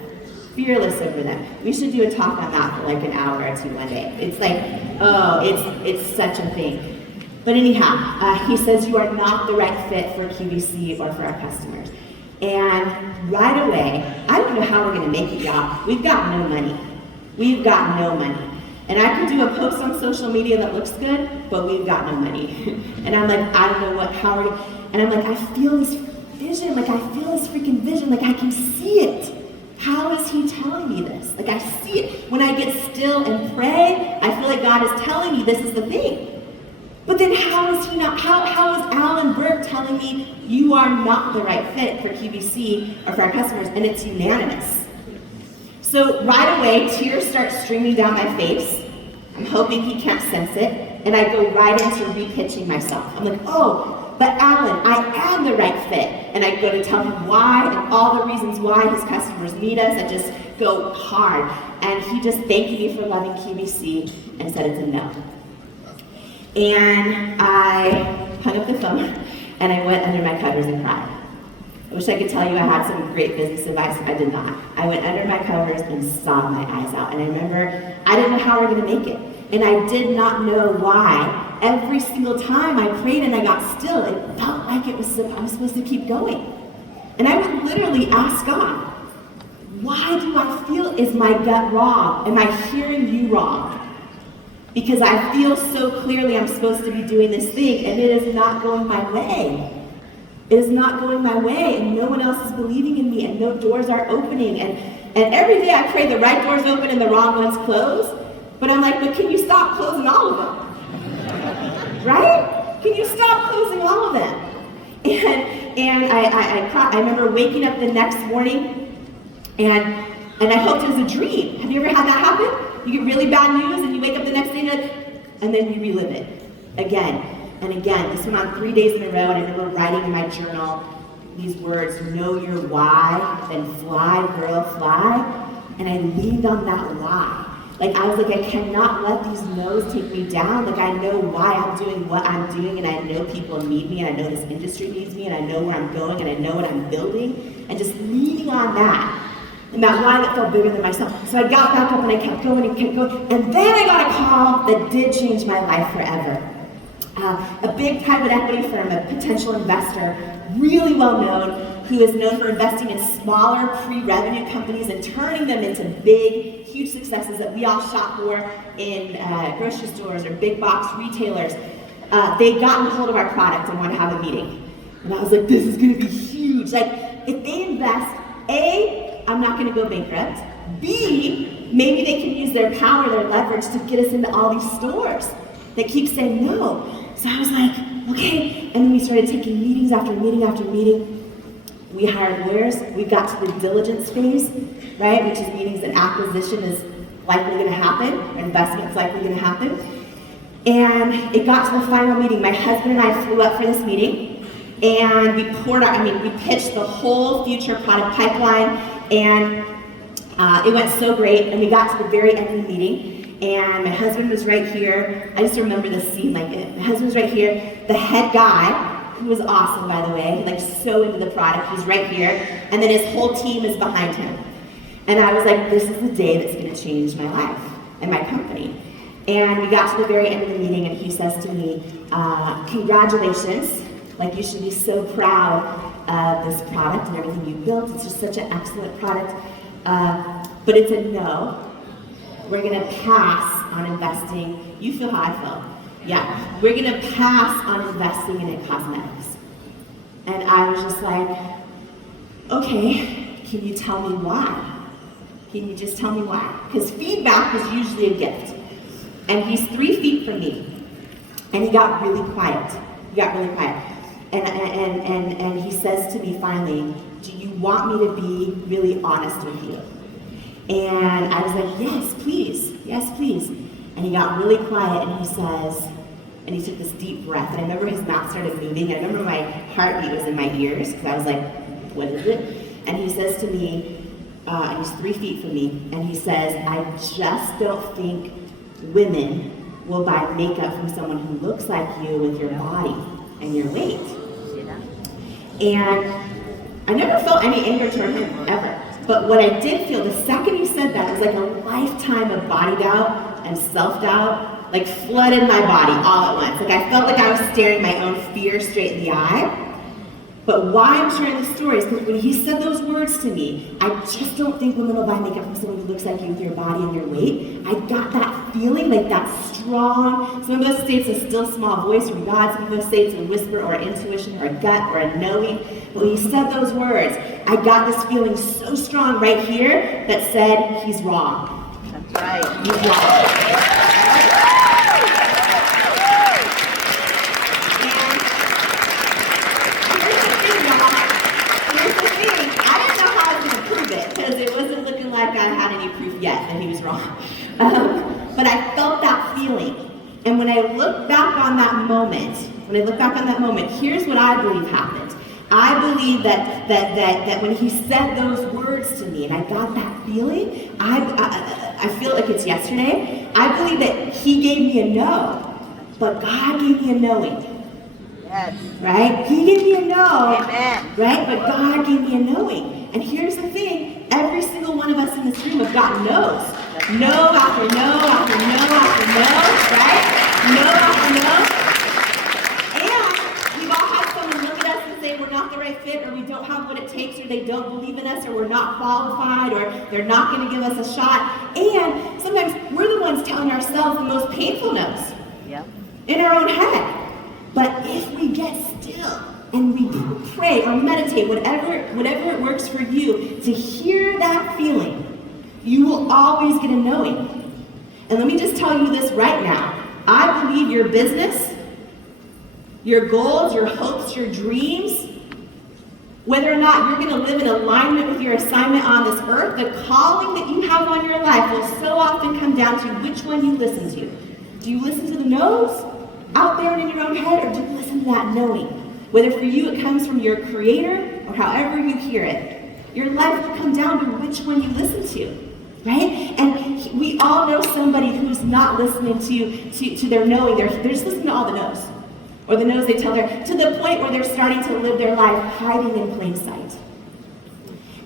Fearless over them. We should do a talk on that for like an hour or two one day. It's like, oh, it's such a thing. But anyhow, he says you are not the right fit for QVC or for our customers. And right away, I don't know how we're gonna make it, y'all. We've got no money. We've got no money. And I could do a post on social media that looks good, but we've got no money. And I'm like, I don't know how we're gonna, and I'm like, I feel this vision, like I feel this freaking vision, like I can see it. How is he telling me this? Like I see it. When I get still and pray, I feel like God is telling me this is the thing. But then how is he not, how is Alan Burke telling me you are not the right fit for QVC or for our customers, and it's unanimous? So right away, tears start streaming down my face. I'm hoping he can't sense it, and I go right into repitching myself. I'm like, oh, but Alan, I am the right fit. And I go to tell him why and all the reasons why his customers need us. I just go hard. And he just thanked me for loving QVC and said it's a no. And I hung up the phone and I went under my covers and cried. I wish I could tell you I had some great business advice. I did not. I went under my covers and sobbed my eyes out. And I remember I didn't know how we were going to make it. And I did not know why. Every single time I prayed and I got still, it felt like I was supposed to keep going. And I would literally ask God, why do I feel, is my gut wrong? Am I hearing you wrong? Because I feel so clearly I'm supposed to be doing this thing and it is not going my way. It is not going my way and no one else is believing in me and no doors are opening. And every day I pray the right doors open and the wrong ones close. But I'm like, but can you stop closing all of them? Right? Can you stop closing all of them? And I remember waking up the next morning, and I hoped it was a dream. Have you ever had that happen? You get really bad news, and you wake up the next day, and then you relive it again and again. This went on 3 days in a row, and I remember writing in my journal these words: know your why, then fly, girl, fly. And I leaned on that why. Like, I was like, I cannot let these no's take me down. Like, I know why I'm doing what I'm doing, and I know people need me, and I know this industry needs me, and I know where I'm going, and I know what I'm building, and just leaning on that. And that why that felt bigger than myself. So I got back up and I kept going and kept going. And then I got a call that did change my life forever. A big private equity firm, a potential investor, really well known, who is known for investing in smaller pre-revenue companies and turning them into big, huge successes that we all shop for in grocery stores or big box retailers. They got hold of our product and wanted to have a meeting. And I was like, this is gonna be huge. Like, if they invest, A, I'm not gonna go bankrupt. B, maybe they can use their power, their leverage to get us into all these stores that keep saying no. So I was like, okay. And then we started taking meetings after meeting after meeting. We hired lawyers. We got to the diligence phase, right? Which is meetings that acquisition is likely gonna happen, or investment is likely gonna happen. And it got to the final meeting. My husband and I flew up for this meeting, and we we pitched the whole future product pipeline, and it went so great. And we got to the very end of the meeting, and my husband was right here. I just remember the scene like it. My husband was right here. The head guy, who was awesome, by the way, like so into the product, he's right here, and then his whole team is behind him. And I was like, this is the day that's gonna change my life and my company. And we got to the very end of the meeting, and he says to me, congratulations, like you should be so proud of this product and everything you built. It's just such an excellent product, but it's a no. We're gonna pass on investing. You feel how I feel. Yeah, we're gonna pass on investing in cosmetics. And I was just like, okay, can you tell me why? Can you just tell me why? Because feedback is usually a gift. And he's 3 feet from me. And he got really quiet. And he says to me finally, do you want me to be really honest with you? And I was like, yes, please. And he got really quiet, and he says, and he took this deep breath, and I remember his mouth started moving. I remember my heartbeat was in my ears, because I was like, what is it? And he says to me, and he's 3 feet from me, and he says, I just don't think women will buy makeup from someone who looks like you with your body and your weight. And I never felt any anger toward him, ever. But what I did feel, the second he said that, was like a lifetime of body doubt and self-doubt, like flooded my body all at once. Like I felt like I was staring my own fear straight in the eye. But why I'm sharing this story is because when he said those words to me, I just don't think women will buy makeup from someone who looks like you with your body and your weight. I got that feeling, like that strong, some of us say it's a still small voice from God, some of us say it's a whisper or intuition or a gut or a knowing. But when he said those words, I got this feeling so strong right here that said, he's wrong. That's right. He's wrong. Because it wasn't looking like I had any proof yet that he was wrong. But I felt that feeling. And when I look back on that moment, here's what I believe happened. I believe that when he said those words to me and I got that feeling, I feel like it's yesterday, I believe that he gave me a no, but God gave me a knowing. Yes. Right? He gave me a no. Amen. Right? But God gave me a knowing. And here's the thing, every single one of us in this room have gotten no's. No after no after no after no, right? No after no. And we've all had someone look at us and say we're not the right fit, or we don't have what it takes, or they don't believe in us, or we're not qualified, or they're not going to give us a shot. And sometimes we're the ones telling ourselves the most painful no's in our own head. But if we get still, and we pray or meditate, whatever it works for you, to hear that feeling, you will always get a knowing. And let me just tell you this right now. I believe your business your goals, your hopes, your dreams, whether or not you're going to live in alignment with your assignment on this earth, the calling that you have on your life will so often come down to which one you listen to. Do you listen to the no's out there in your own head, or do you listen to that knowing? Whether for you it comes from your creator or however you hear it, your life will come down to which one you listen to, right? And we all know somebody who's not listening to their knowing. They're just listening to all the no's. Or the no's they tell her, to the point where they're starting to live their life hiding in plain sight.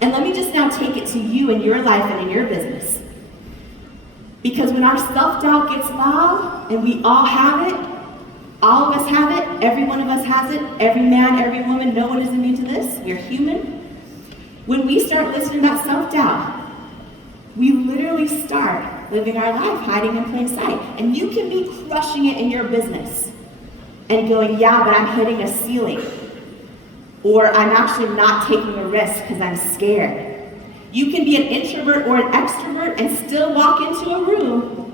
And let me just now take it to you in your life and in your business. Because when our self-doubt gets loud, and we all have it, all of us have it, every one of us has it, every man, every woman, no one is immune to this, we're human. When we start listening to that self-doubt, we literally start living our life hiding in plain sight. And you can be crushing it in your business and going, yeah, but I'm hitting a ceiling. Or I'm actually not taking a risk because I'm scared. You can be an introvert or an extrovert and still walk into a room,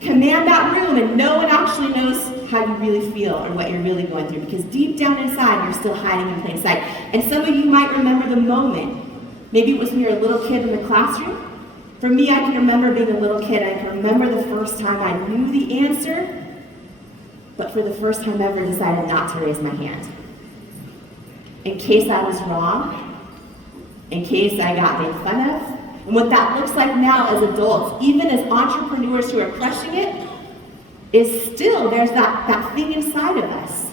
command that room, and no one actually knows how you really feel or what you're really going through, because deep down inside, you're still hiding in plain sight. And some of you might remember the moment. Maybe it was when you were a little kid in the classroom. For me, I can remember being a little kid. I can remember the first time I knew the answer, but for the first time ever decided not to raise my hand. In case I was wrong, in case I got made fun of. And what that looks like now as adults, even as entrepreneurs who are crushing it, is still, there's that thing inside of us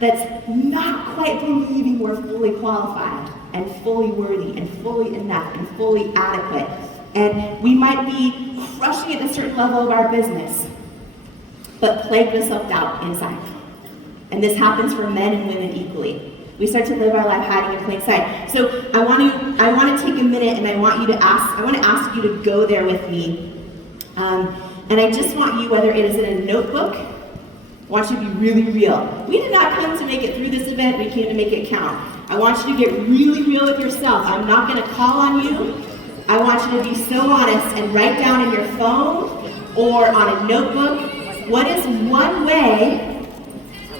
that's not quite believing we're fully qualified and fully worthy and fully enough and fully adequate. And we might be crushing it at a certain level of our business, but plagued with self-doubt inside. And this happens for men and women equally. We start to live our life hiding in plain sight. So I want to take a minute, and I want to ask you to go there with me. And I just want you, whether it is in a notebook, I want you to be really real. We did not come to make it through this event, we came to make it count. I want you to get really real with yourself. I'm not going to call on you. I want you to be so honest and write down in your phone or on a notebook, what is one way.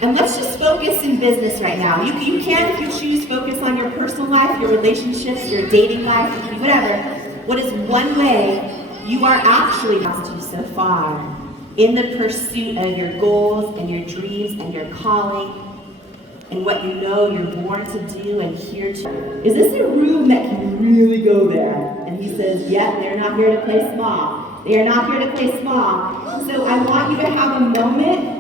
And let's just focus in business right now. You can, if you choose, focus on your personal life, your relationships, your dating life, whatever. What is one way you are actually to so far in the pursuit of your goals and your dreams and your calling and what you know you're born to do and here to? Is this a room that can really go there? And he says, yeah, they're not here to play small. They are not here to play small. So I want you to have a moment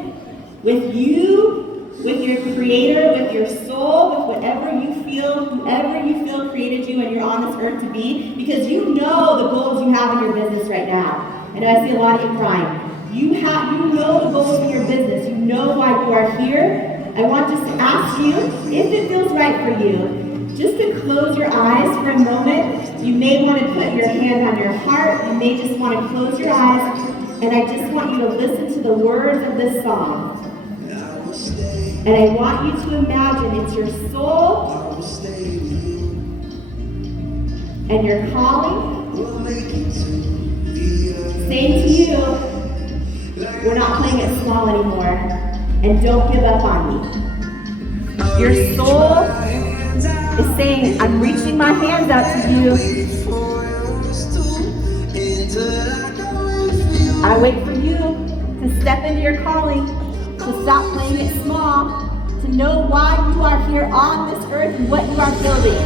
with you, with your creator, with your soul, with whoever you feel created you and you're on this earth to be, because you know the goals you have in your business right now. And I see a lot of you crying. You know the goals in your business. You know why you are here. I want just to ask you, if it feels right for you, just to close your eyes for a moment. You may want to put your hand on your heart. You may just want to close your eyes. And I just want you to listen to the words of this song. And I want you to imagine it's your soul and your calling saying to you, we're not playing it small anymore, and don't give up on me. Your soul is saying, I'm reaching my hands out to you. I wait for you to step into your calling, to stop playing it small, to know why you are here on this earth and what you are building.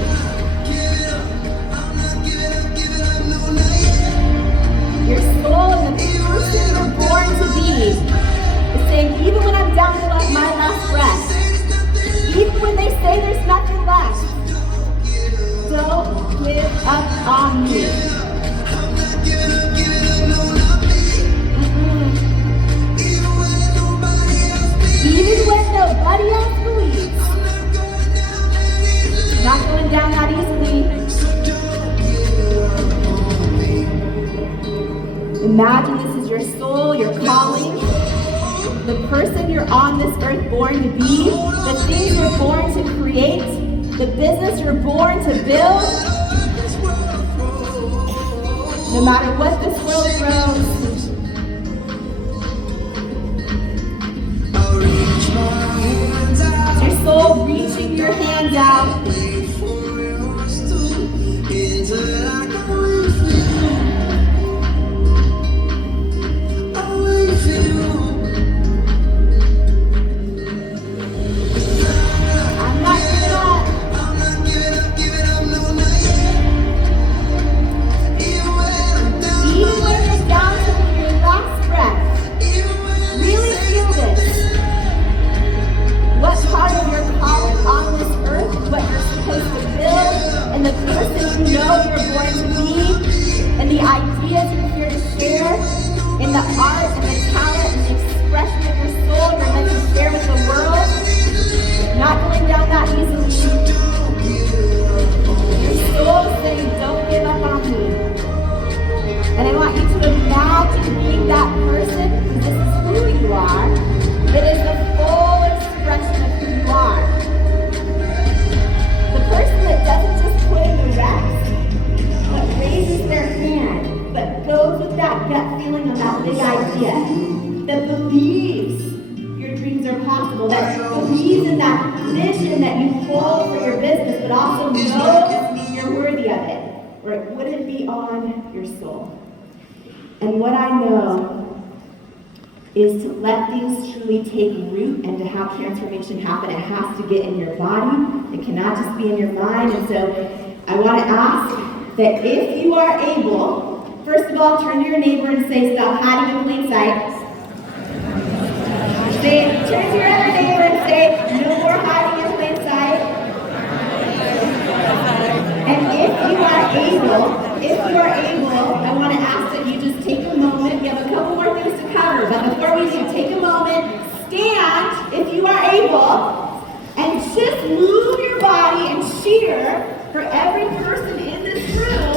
Your soul and the person you're born to be is saying, even when I'm down to my last breath, even when they say there's nothing left, don't give up on me. Even when nobody else believes, not going down that easily. Imagine this is your soul, your calling, the person you're on this earth born to be, the things you're born to create, the business you're born to build. No matter what this world throws, your hands out. I'm not giving up. Even when you're down to your last breath, really feel this. What part of your calling on this earth, what you're supposed to build, and the person you know you're going to be, and the ideas you're here to share, and the art and the talent and the expression of your soul you're meant to share with the world, not going down that easily. Your soul is saying, don't give up on me. And I want you to imagine being that person, because this is who you are, that is the full expression of who you are. The person that doesn't just put in the rest, but raises their hand, but goes with that gut feeling on that big idea, that believes your dreams are possible, that believes in that vision that you hold for your business, but also knows you're worthy of it, or it wouldn't be on your soul. And what I know is to let things truly take root and to have transformation happen, it has to get in your body. It cannot just be in your mind. And so I want to ask that if you are able, first of all, turn to your neighbor and say, stop hiding in plain sight. Turn to your other neighbor and say, no more hiding in plain sight. And if you are able, I want to ask that you just take a moment. We have a couple more things to cover, but before we do, take a moment, stand if you are able, and just move your body and cheer for every person in this room.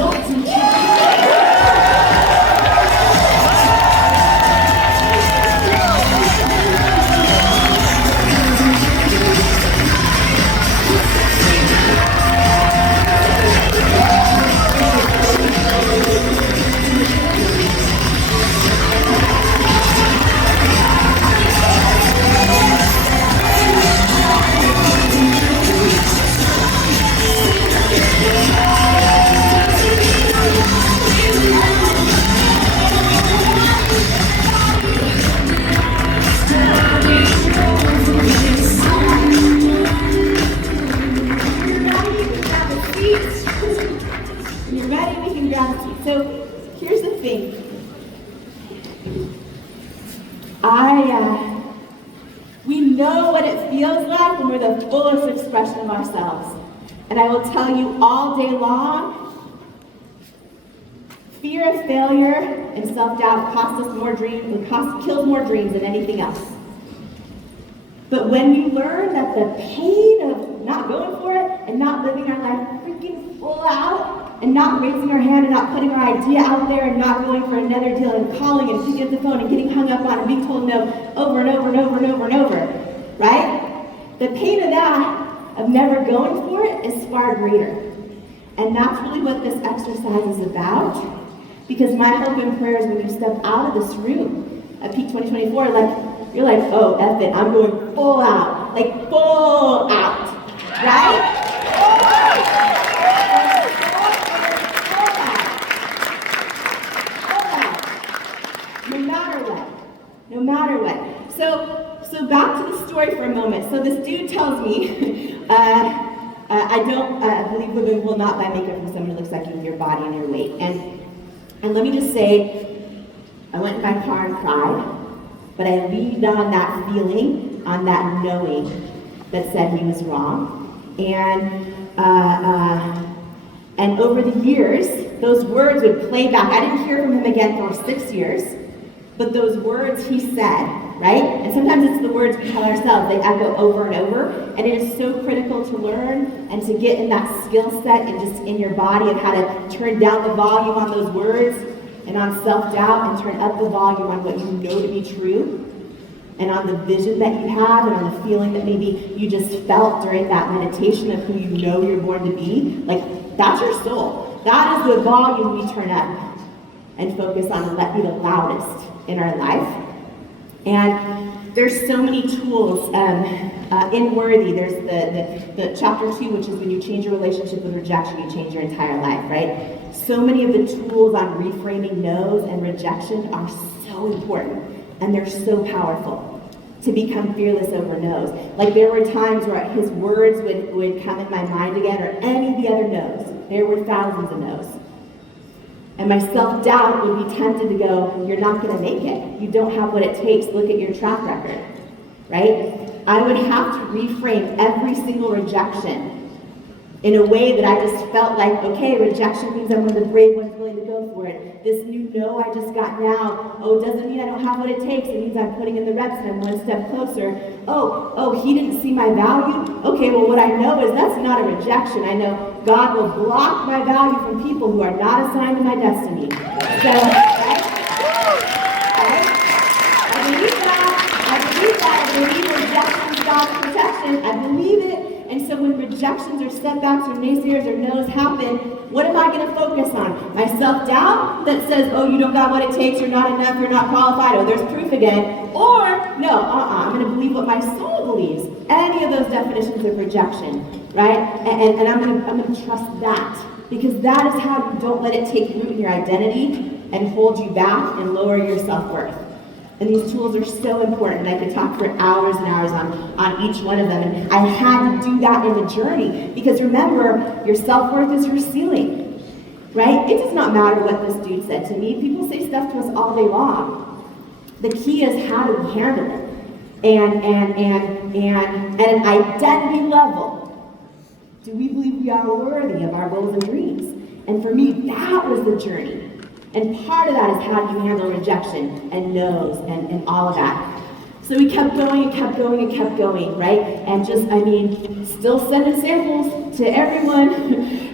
So here's the thing. We know what it feels like when we're the fullest expression of ourselves. And I will tell you all day long, fear of failure and self-doubt costs us more dreams, kills more dreams than anything else. But when we learn that the pain of not going for it and not living our life freaking full out, and not raising our hand and not putting our idea out there and not going for another deal and calling and picking up the phone and getting hung up on and being told no over and over and over and over and over, right? The pain of that, of never going for it, is far greater. And that's really what this exercise is about. Because my hope and prayer is when you step out of this room at Peak 2024, you're like, oh, F it, I'm going full out. Like, full out, right? No matter what. So back to the story for a moment. So this dude tells me, I believe women will not buy makeup from someone who looks like you with your body and your weight. And let me just say, I went in my car and cried, but I leaned on that feeling, on that knowing that said he was wrong. And over the years, those words would play back. I didn't hear from him again for 6 years. But those words he said, right? And sometimes it's the words we tell ourselves, they echo over and over. And it is so critical to learn and to get in that skill set and just in your body of how to turn down the volume on those words and on self-doubt and turn up the volume on what you know to be true and on the vision that you have and on the feeling that maybe you just felt during that meditation of who you know you're born to be. Like, that's your soul. That is the volume we turn up and focus on and let be the loudest in our life. And there's so many tools in Worthy. There's the chapter 2, which is when you change your relationship with rejection, you change your entire life, right? So many of the tools on reframing no's and rejection are so important, and they're so powerful to become fearless over no's. Like there were times where his words would come in my mind again, or any of the other no's. There were thousands of no's. And my self-doubt would be tempted to go, you're not gonna make it. You don't have what it takes. Look at your track record, right? I would have to reframe every single rejection in a way that I just felt like, okay, rejection means I'm one of the brave ones willing to go for it. This new no I just got now, doesn't mean I don't have what it takes. It means I'm putting in the reps and I'm one step closer. He didn't see my value? Okay, well what I know is that's not a rejection. I know God will block my value from people who are not assigned to my destiny. So, right? I believe that. I believe rejection is God's protection. I believe it. And so when rejections or setbacks or naysayers or no's happen, what am I going to focus on? My self-doubt that says, you don't got what it takes, you're not enough, you're not qualified, there's proof again. Or, no, I'm going to believe what my soul believes. Any of those definitions of rejection, right? And I'm going to trust that. Because that is how you don't let it take root in your identity and hold you back and lower your self-worth. And these tools are so important. I could talk for hours and hours on each one of them. And I had to do that in the journey. Because remember, your self-worth is your ceiling, right? It does not matter what this dude said to me. People say stuff to us all day long. The key is how do we handle it? And at an identity level, do we believe we are worthy of our goals and dreams? And for me, that was the journey. And part of that is how do you handle rejection and no's and all of that. So we kept going and kept going and kept going, right? And still sending samples to everyone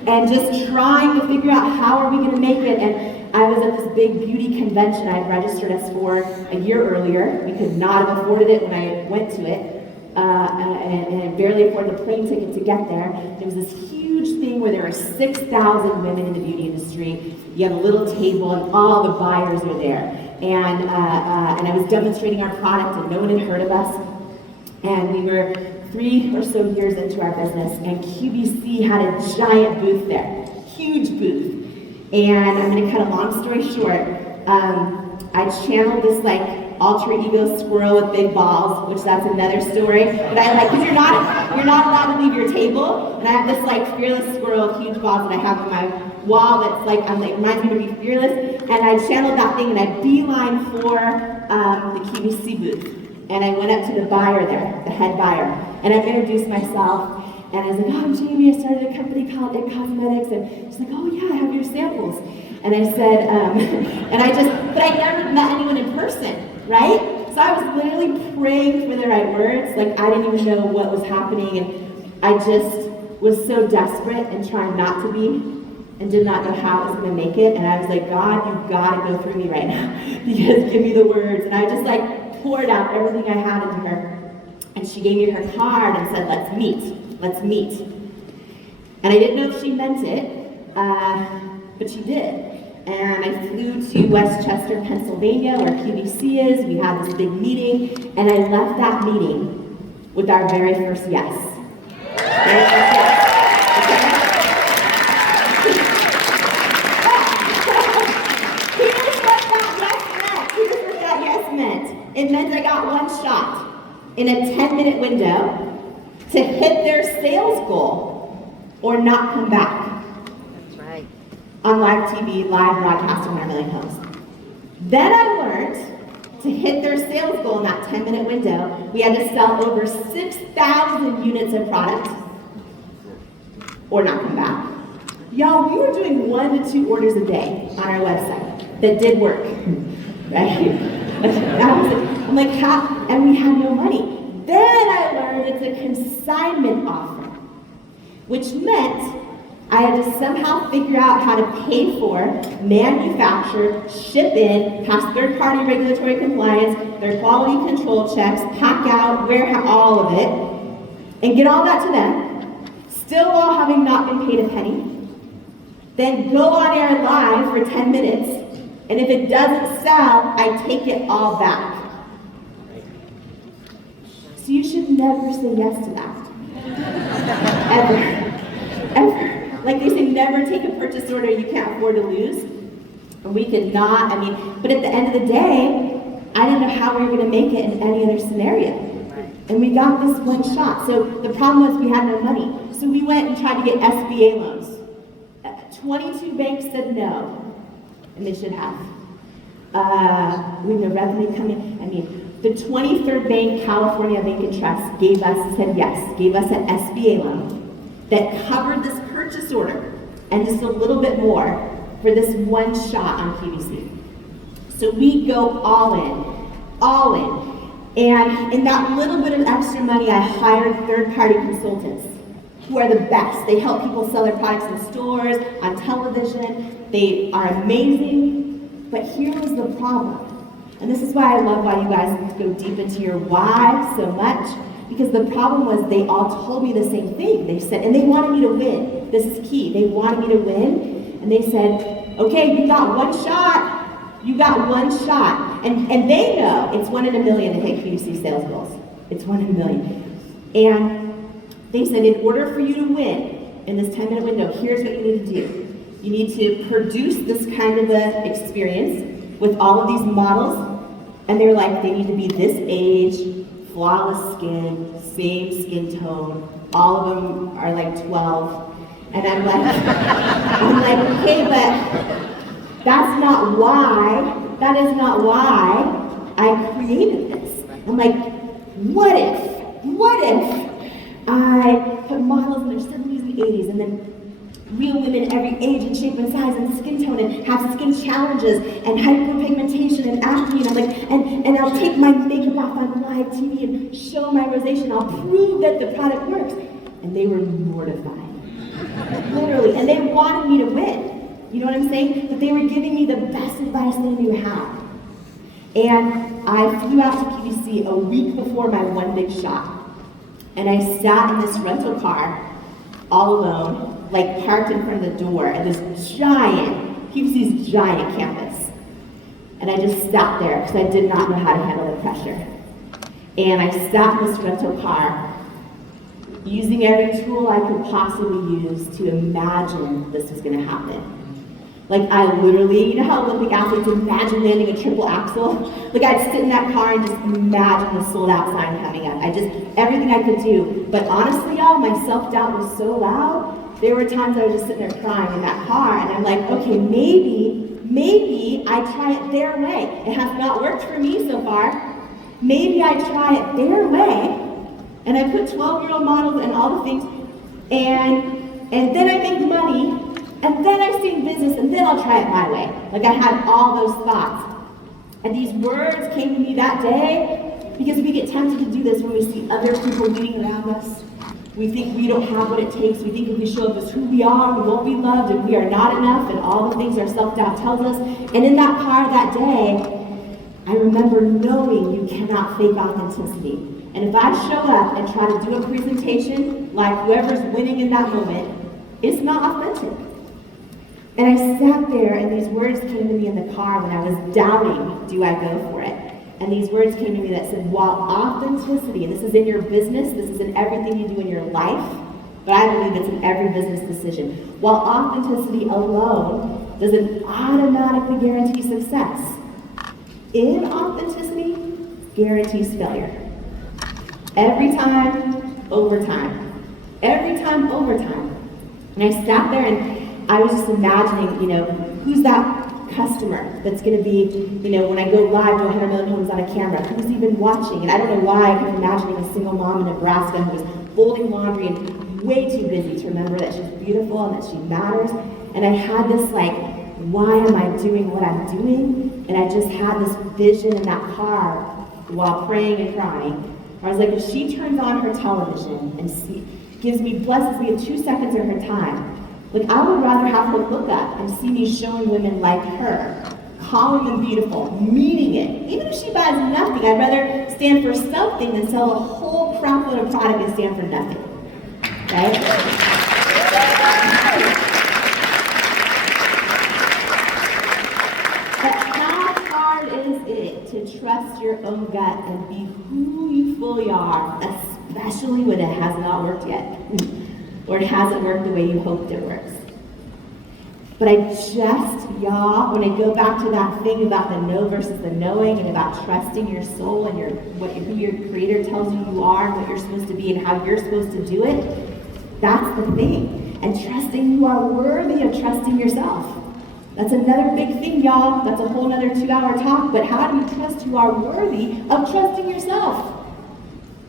and just trying to figure out how are we going to make it. And I was at this big beauty convention I'd registered us for a year earlier. We could not have afforded it when I went to it. And barely afforded the plane ticket to get there. There was this huge thing where there were 6,000 women in the beauty industry. You had a little table and all the buyers were there. And I was demonstrating our product and no one had heard of us. And we were 3 or so years into our business and QVC had a giant booth there, huge booth. And I'm gonna cut a long story short. I channeled this alter ego squirrel with big balls, which that's another story. But because you're not allowed to leave your table. And I have this fearless squirrel with huge balls that I have on my wall that's reminds me to be fearless. And I channeled that thing and I beeline for the QVC booth. And I went up to the buyer there, the head buyer, and I introduced myself. And I was like, I'm Jamie, I started a company called It Cosmetics. And she's like, yeah, I have your samples. And I said, but I never met anyone in person, right? So I was literally praying for the right words. I didn't even know what was happening. And I just was so desperate and trying not to be and did not know how I was going to make it. And I was like, God, you've got to go through me right now because give me the words. And I just poured out everything I had into her. And she gave me her card and said, let's meet. And I didn't know if she meant it, but she did. And I flew to Westchester, Pennsylvania, where QVC is. We had this big meeting, and I left that meeting with our very first yes. Here's what that yes meant. It meant I got one shot in a 10-minute window to hit their sales goal or not come back. That's right. On live TV, live broadcasting 1 million homes. Then I learned to hit their sales goal in that 10-minute window, we had to sell over 6,000 units of product or not come back. Y'all, we were doing 1 to 2 orders a day on our website that did work, right? I'm like, how? And we had no money. Then I learned it's a consignment offer, which meant I had to somehow figure out how to pay for, manufacture, ship in, pass third-party regulatory compliance, their quality control checks, pack out, warehouse, all of it, and get all that to them, still while having not been paid a penny, then go on air live for 10 minutes, and if it doesn't sell, I take it all back. never say yes to that. Ever. Like they say, never take a purchase order you can't afford to lose. And we could not, but at the end of the day, I didn't know how we were gonna make it in any other scenario. And we got this one shot. So the problem was we had no money. So we went and tried to get SBA loans. 22 banks said no, and they should have. We have no revenue coming. The 23rd bank, California Bank and Trust, gave us an SBA loan that covered this purchase order and just a little bit more for this one shot on QVC. So we go all in. And in that little bit of extra money, I hired third-party consultants who are the best. They help people sell their products in stores, on television. They are amazing. But here was the problem. And this is why I love why you guys go deep into your why so much. Because the problem was they all told me the same thing. They said, and they wanted me to win. This is key. They wanted me to win. And they said, okay, you got one shot. You got one shot. And they know it's 1 in a million to hit QVC sales goals. It's 1 in a million. And they said, in order for you to win in this 10-minute window, here's what you need to do. You need to produce this kind of a experience with all of these models. And they're like, they need to be this age, flawless skin, same skin tone. All of them are like 12. And I'm like, okay, but that's not why. That is not why I created this. I'm like, what if I put models in their 70s and 80s and then real women every age and shape and size and skin tone and have skin challenges and hyperpigmentation and acne, and I'm like, and I'll take my makeup off on live TV and show my rosacea, I'll prove that the product works. And they were mortified, literally, and they wanted me to win. You know what I'm saying? But they were giving me the best advice they knew how. And I flew out to QVC a week before my one big shot. And I sat in this rental car all alone, like parked in front of the door at this giant, QVC's giant campus. And I just sat there because I did not know how to handle the pressure. And I sat in this rental car using every tool I could possibly use to imagine this was gonna happen. Like I literally, you know how Olympic athletes imagine landing a triple axel? Like I'd sit in that car and just imagine the sold out sign coming up. Everything I could do. But honestly, y'all, my self-doubt was so loud, there were times I was just sitting there crying in that car, and I'm like, okay, maybe I try it their way. It has not worked for me so far. Maybe I try it their way, and I put 12-year-old models and all the things, and then I make money, and then I stay in business, and then I'll try it my way. Like I had all those thoughts. And these words came to me that day because we get tempted to do this when we see other people leading around us. We think we don't have what it takes. We think if we show up as who we are, we won't be loved, and we are not enough, and all the things our self-doubt tells us. And in that car that day, I remember knowing you cannot fake authenticity. And if I show up and try to do a presentation like whoever's winning in that moment, it's not authentic. And I sat there, and these words came to me in the car when I was doubting, do I go for it? And these words came to me that said, while authenticity, and this is in your business, this is in everything you do in your life, but I believe it's in every business decision. While authenticity alone doesn't automatically guarantee success, inauthenticity guarantees failure. Every time, over time. Every time, over time. And I sat there and I was just imagining, who's that customer that's going to be, when I go live to 100 million homes on a camera, who's even watching? And I don't know why I kept imagining a single mom in Nebraska who was folding laundry and way too busy to remember that she's beautiful and that she matters. And I had this why am I doing what I'm doing? And I just had this vision in that car while praying and crying. I was like, if she turns on her television and blesses me in 2 seconds of her time, I would rather have her look up and see me showing women like her, calling them beautiful, meaning it. Even if she buys nothing, I'd rather stand for something than sell a whole crap load of product and stand for nothing. Right? But how hard is it to trust your own gut and be who you fully are, especially when it has not worked yet, or it hasn't worked the way you hoped it works. But y'all, when I go back to that thing about the know versus the knowing and about trusting your soul and who your creator tells you you are and what you're supposed to be and how you're supposed to do it, that's the thing. And trusting you are worthy of trusting yourself. That's another big thing, y'all. That's a whole other 2-hour talk, but how do you trust you are worthy of trusting yourself?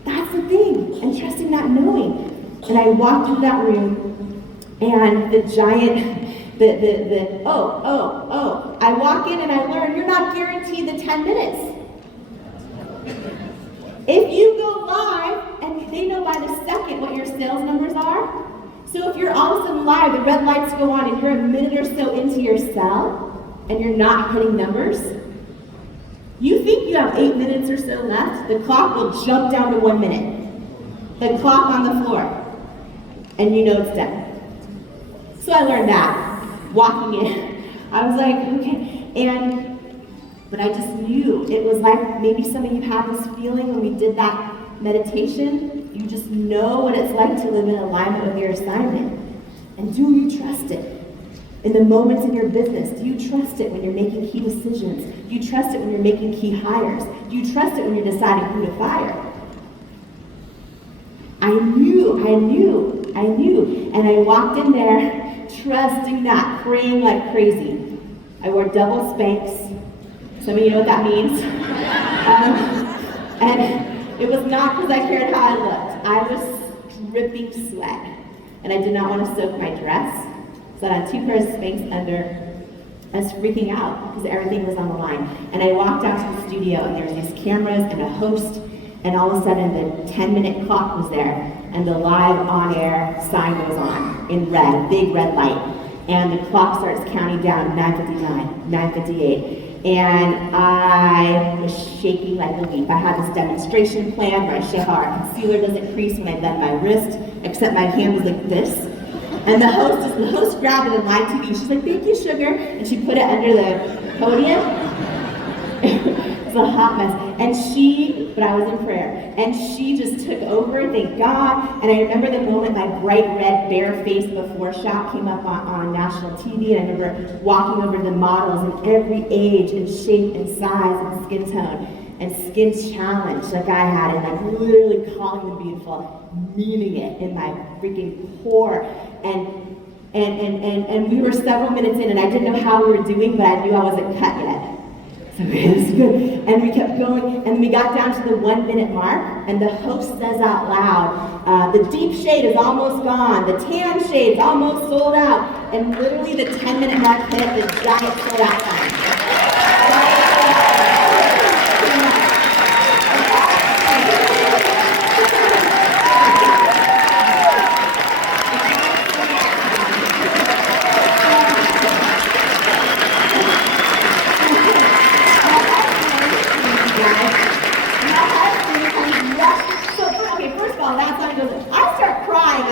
That's the thing, and trusting that knowing. And I walked into that room, and the giant, I walk in and I learn you're not guaranteed the 10 minutes. If you go live, and they know by the second what your sales numbers are, so if you're all of a sudden live, the red lights go on and you're a minute or so into your sell, and you're not hitting numbers, you think you have 8 minutes or so left, the clock will jump down to 1 minute. The clock on the floor, and you know it's done. So I learned that. Walking in, I was like, okay, but I just knew. It was like maybe some of you had this feeling when we did that meditation. You just know what it's like to live in alignment with your assignment. And do you trust it? In the moments in your business, do you trust it when you're making key decisions? Do you trust it when you're making key hires? Do you trust it when you're deciding who to fire? I knew, and I walked in there trusting that, praying like crazy. I wore double Spanx. Some of you know what that means. And it was not because I cared how I looked. I was dripping sweat. And I did not want to soak my dress. So I had 2 pairs of Spanx under. I was freaking out because everything was on the line. And I walked out to the studio and there was these cameras and a host. And all of a sudden the 10-minute clock was there. And the live on-air sign goes on in red, a big red light. And the clock starts counting down, 9:59, 9:58. And I was shaking like a leaf. I had this demonstration plan where I show how our concealer doesn't crease when I bend my wrist, except my hand was like this. And the host grabbed it in live TV. She's like, thank you, sugar. And she put it under the podium. It's a hot mess. But I was in prayer. And she just took over, thank God. And I remember the moment my bright red bare face before shot came up on national TV. And I remember walking over to the models in every age and shape and size and skin tone and skin challenge like I had, and like literally calling them beautiful, meaning it in my freaking core. And we were several minutes in, and I didn't know how we were doing, but I knew I wasn't cut yet. So it was good. And we kept going, and we got down to the 1 minute mark, and the host says out loud, the deep shade is almost gone, the tan shade's almost sold out, and literally the 10-minute mark hit, the giant sold out sign.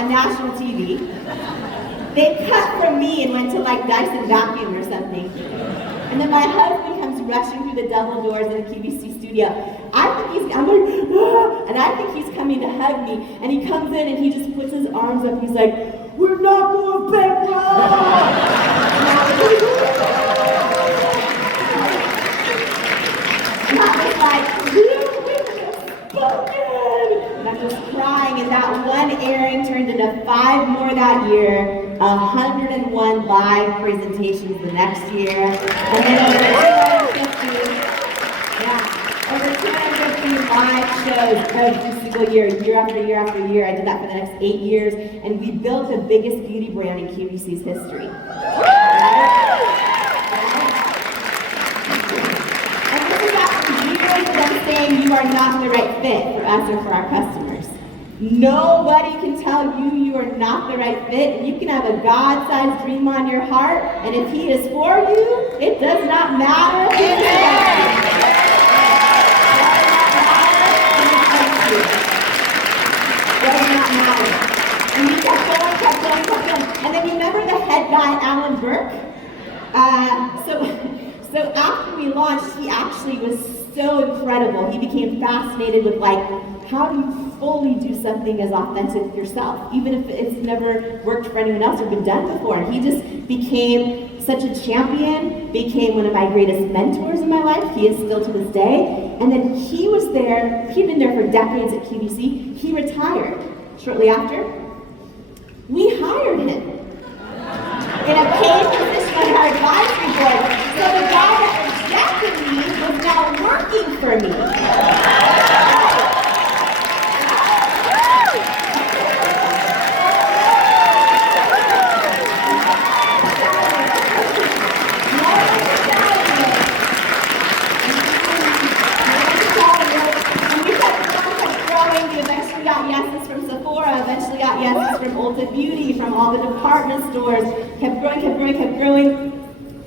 National TV. They cut from me and went to like Dyson Vacuum or something. And then my husband comes rushing through the double doors in the QVC studio. And I think he's coming to hug me. And he comes in and he just puts his arms up. He's like, we're not going bankrupt! And I was like, and I'm just crying, and that one airing turned into 5 more that year, 101 live presentations the next year, and then over 250 live shows every single year after year after year. I did that for the next 8 years, and we built the biggest beauty brand in QVC's history. Them saying you are not the right fit for us or for our customers. Nobody can tell you you are not the right fit. You can have a God-sized dream on your heart, and if He is for you, it does not matter who is against you. It does not matter. And we kept going. And then remember the head guy, Alan Burke? So after we launched, he actually was so incredible. He became fascinated with like, how do you fully do something as authentic yourself, even if it's never worked for anyone else or been done before. And he just became such a champion, became one of my greatest mentors in my life. He is still to this day. And then he was there, he'd been there for decades at QVC. He retired shortly after. We hired him in a paid position on our advisory board. So the guy that rejected me was now working for me. Eventually got yeses from Ulta Beauty, from all the department stores, kept growing,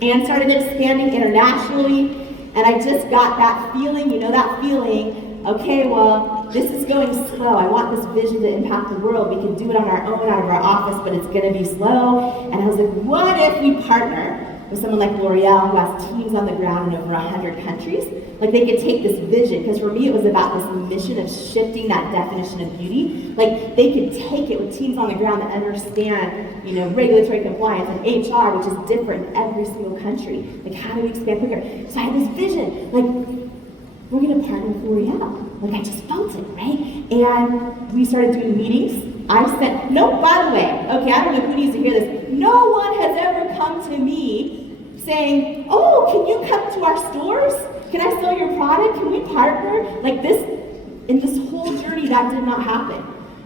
and started expanding internationally. And I just got that feeling, that feeling, okay, well, this is going slow. I want this vision to impact the world. We can do it on our own, out of our office, but it's gonna be slow. And I was like, what if we partner with someone like L'Oreal, who has teams on the ground in over 100 countries? Like, they could take this vision, because for me it was about this mission of shifting that definition of beauty. Like, they could take it with teams on the ground that understand, regulatory compliance and HR, which is different in every single country. Like, how do we expand quicker? So I had this vision, like, we're gonna partner with L'Oreal. Like, I just felt it, right? And we started doing meetings. I said, no, by the way, okay, I don't know who needs to hear this. No one has ever come to me saying, oh, can you come to our stores? Can I sell your product? Can we partner? Like this, in this whole journey, that did not happen.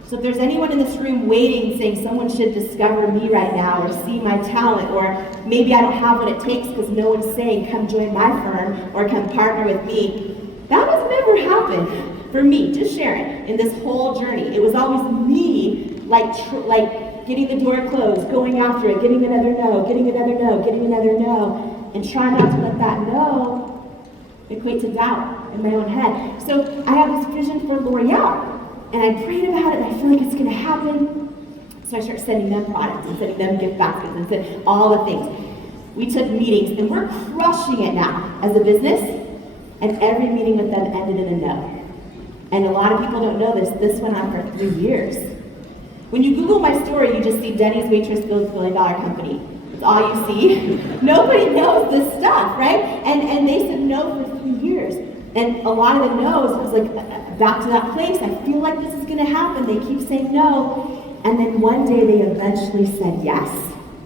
So if there's anyone in this room waiting, saying someone should discover me right now, or see my talent, or maybe I don't have what it takes because no one's saying, come join my firm, or come partner with me, that has never happened for me, just sharing, in this whole journey. It was always me, like getting the door closed, going after it, getting another no, getting another no, getting another no, and trying not to let that no equate to doubt in my own head. So I have this vision for L'Oreal, and I prayed about it, and I feel like it's gonna happen. So I start sending them products, and sending them gift baskets, and sending all the things. We took meetings, and we're crushing it now as a business, and every meeting with them ended in a no. And a lot of people don't know this. This went on for 3 years. When you Google my story, you just see Denny's waitress builds $1 billion company. That's all you see. Nobody knows this stuff, right? And they said no for 3 years. And a lot of the no's, I was like, back to that place, I feel like this is gonna happen. They keep saying no. And then one day they eventually said yes.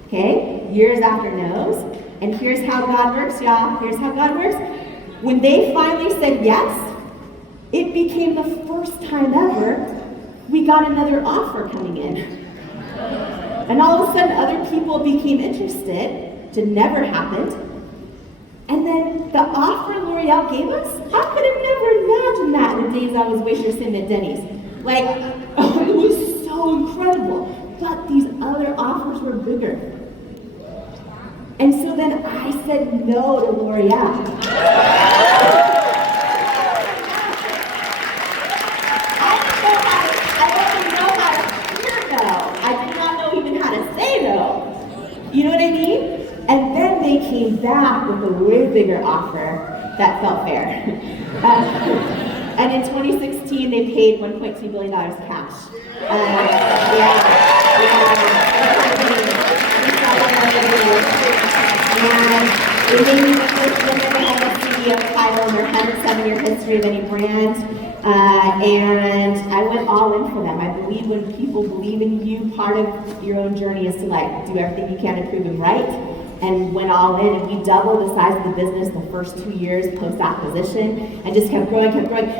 Okay? Years after no's. And here's how God works, y'all. Here's how God works. When they finally said yes, it became the first time ever we got another offer coming in. And all of a sudden, other people became interested, which had never happened. And then the offer L'Oreal gave us, I could have never imagined that in the days I was waitressing at Denny's. Like, it was so incredible. But these other offers were bigger. And so then I said no to L'Oreal. You know what I mean? And then they came back with a way bigger offer that felt fair. And in 2016, they paid $1.2 billion cash. And they made me the first woman to have a CEO title in their 107-year history of any brand. And I went all in for them. I believe when people believe in you, part of your own journey is to do everything you can to prove them right. And went all in, and we doubled the size of the business the first 2 years post-acquisition, and just kept growing.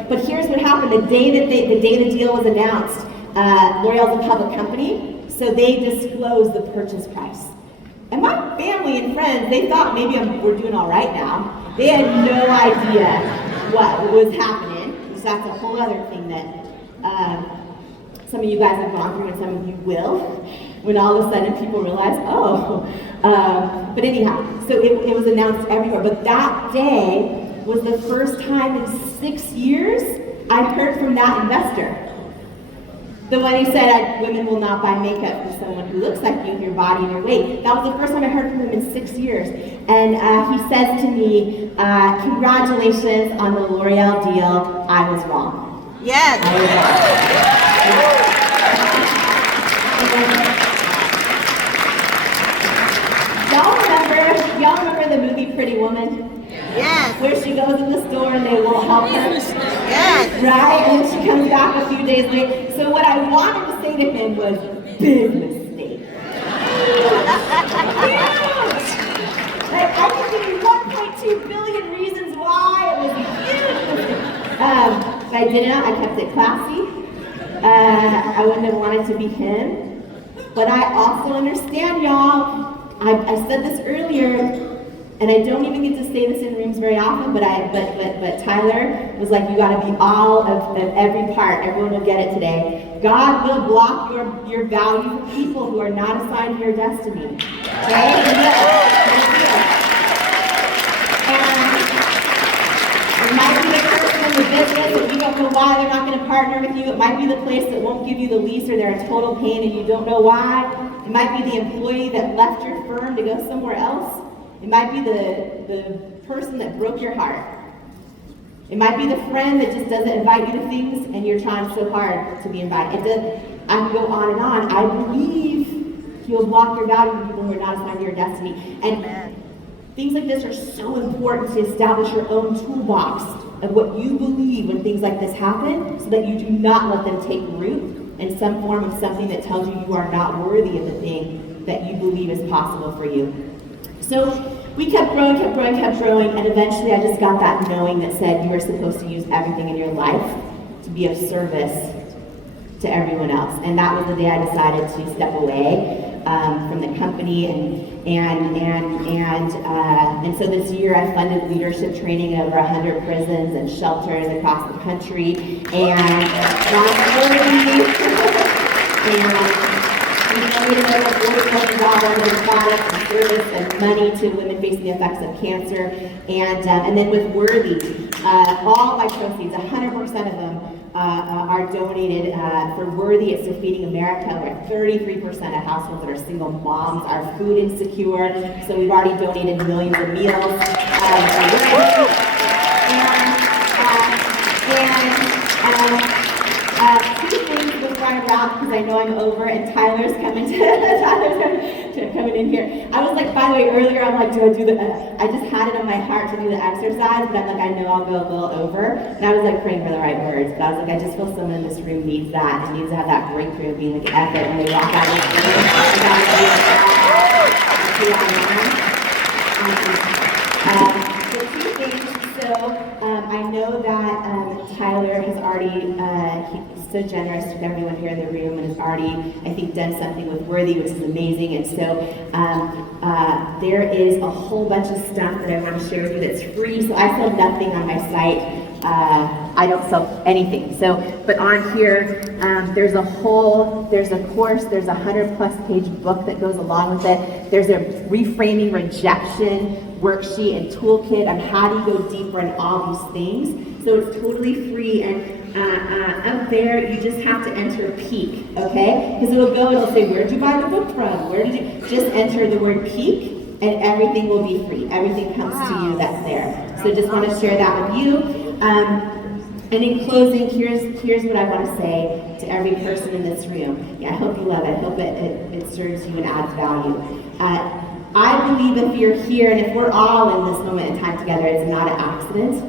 But here's what happened: the day the deal was announced, L'Oreal's a public company, so they disclosed the purchase price. And my family and friends, they thought maybe we're doing all right now. They had no idea what was happening. So that's a whole other thing that some of you guys have gone through, and some of you will, when all of a sudden people realize, but anyhow, so it was announced everywhere. But that day was the first time in 6 years I heard from that investor. The one who said, women will not buy makeup for someone who looks like you, your body and your weight. That was the first time I heard from him in 6 years. And he says to me, congratulations on the L'Oreal deal. I was wrong. Yes. I was wrong. Y'all remember the movie Pretty Woman? Yes. Where she goes in the store and they won't help her. Yes. Right? And then she comes back a few days later. So what I wanted to say to him was, big mistake. Like, I can give you 1.2 billion reasons why it was a huge mistake. But I didn't. I kept it classy. I wouldn't have wanted to be him. But I also understand, y'all. I said this earlier. And I don't even get to say this in rooms very often, but Tyler was like, you gotta be all of every part. Everyone will get it today. God will block your value for people who are not assigned to your destiny. Okay? And it might be the person in the business and you don't know why they're not gonna partner with you. It might be the place that won't give you the lease or they're in total pain and you don't know why. It might be the employee that left your firm to go somewhere else. It might be the person that broke your heart. It might be the friend that just doesn't invite you to things and you're trying so hard to be invited. I can go on and on. I believe He will block your value with people who are not assigned to your destiny. And things like this are so important to establish your own toolbox of what you believe when things like this happen so that you do not let them take root in some form of something that tells you you are not worthy of the thing that you believe is possible for you. So we kept growing, and eventually I just got that knowing that said you are supposed to use everything in your life to be of service to everyone else. And that was the day I decided to step away from the company, and so this year I funded leadership training in over 100 prisons and shelters across the country, and we donated over $40 million in products and service and money to women facing the effects of cancer. And then with Worthy, all my proceeds, 100% of them are donated for Worthy. It's to Feeding America, where 33% of households that are single moms are food insecure. So we've already donated millions of meals for Worthy. Two things before I wrap, because I know I'm over, and Tyler's coming in here. I was like, by the way, earlier, I'm like, do I do the, I just had it on my heart to do the exercise, but I'm like, I know I'll go a little over. And I was like praying for the right words, but I was like, I just feel someone in this room needs that, and needs to have that breakthrough of being like, F it, and they walk out of this room. The two things, so I know that Tyler has already, he's so generous with everyone here in the room and has already, I think, done something with Worthy, which is amazing. And so there is a whole bunch of stuff that I want to share with you that's free. So I sell nothing on my site. I don't sell anything. So, but on here, there's a course, there's a 100+ page book that goes along with it. There's a reframing rejection worksheet and toolkit on how do you go deeper in all these things. So it's totally free, and up there you just have to enter peak, okay? Because it'll say, where'd you buy the book from? Where did you? Just enter the word peak, and everything will be free. Everything comes to you that's there. So just want to share that with you. And in closing, here's what I want to say to every person in this room. Yeah, I hope you love it. I hope it serves you and adds value. I believe if you're here and if we're all in this moment in time together, it's not an accident.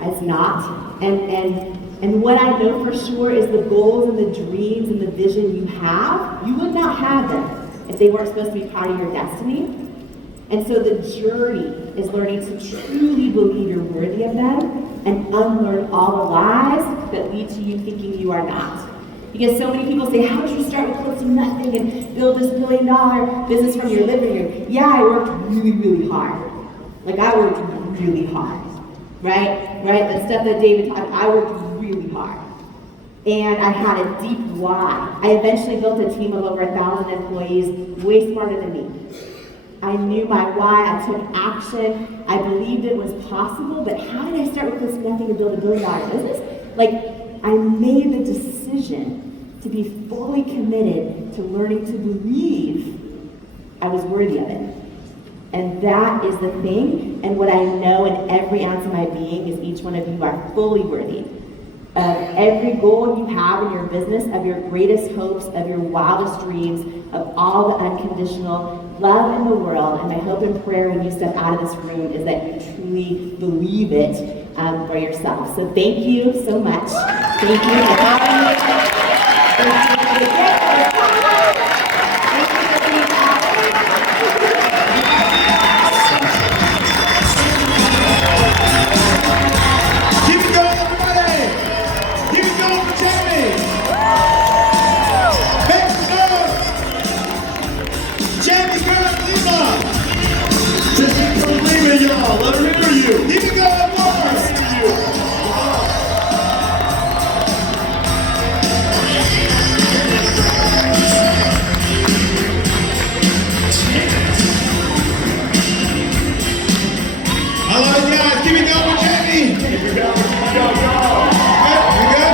It's not. And what I know for sure is the goals and the dreams and the vision you have, you would not have them if they weren't supposed to be part of your destiny. And so the journey is learning to truly believe you're worthy of them and unlearn all the lies that lead to you thinking you are not. Because so many people say, how did you start with close to nothing and build this $1 billion business from your living room? Yeah, I worked really, really hard. Like, I worked really hard, right? The stuff that David talked about, I worked really hard. And I had a deep why. I eventually built a team of over 1,000 employees, way smarter than me. I knew my why, I took action, I believed it was possible, but how did I start with close to nothing to build $1 billion business? Like, I made the decision to be fully committed to learning to believe I was worthy of it. And that is the thing, and what I know in every ounce of my being is each one of you are fully worthy of every goal you have in your business, of your greatest hopes, of your wildest dreams, of all the unconditional love in the world. And my hope and prayer when you step out of this room is that you truly believe it for yourself. So thank you so much. Thank you for having me. Thank you for the gift. Y'all, let her hear you. Keep it going, more. I love it, guys. Keep it going, Jamie. Keep it going. Go. Good? You good?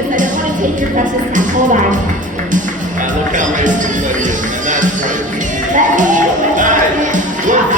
I don't want to take your precious time. Hold on. Look how nice everybody is, and that's right. Let me.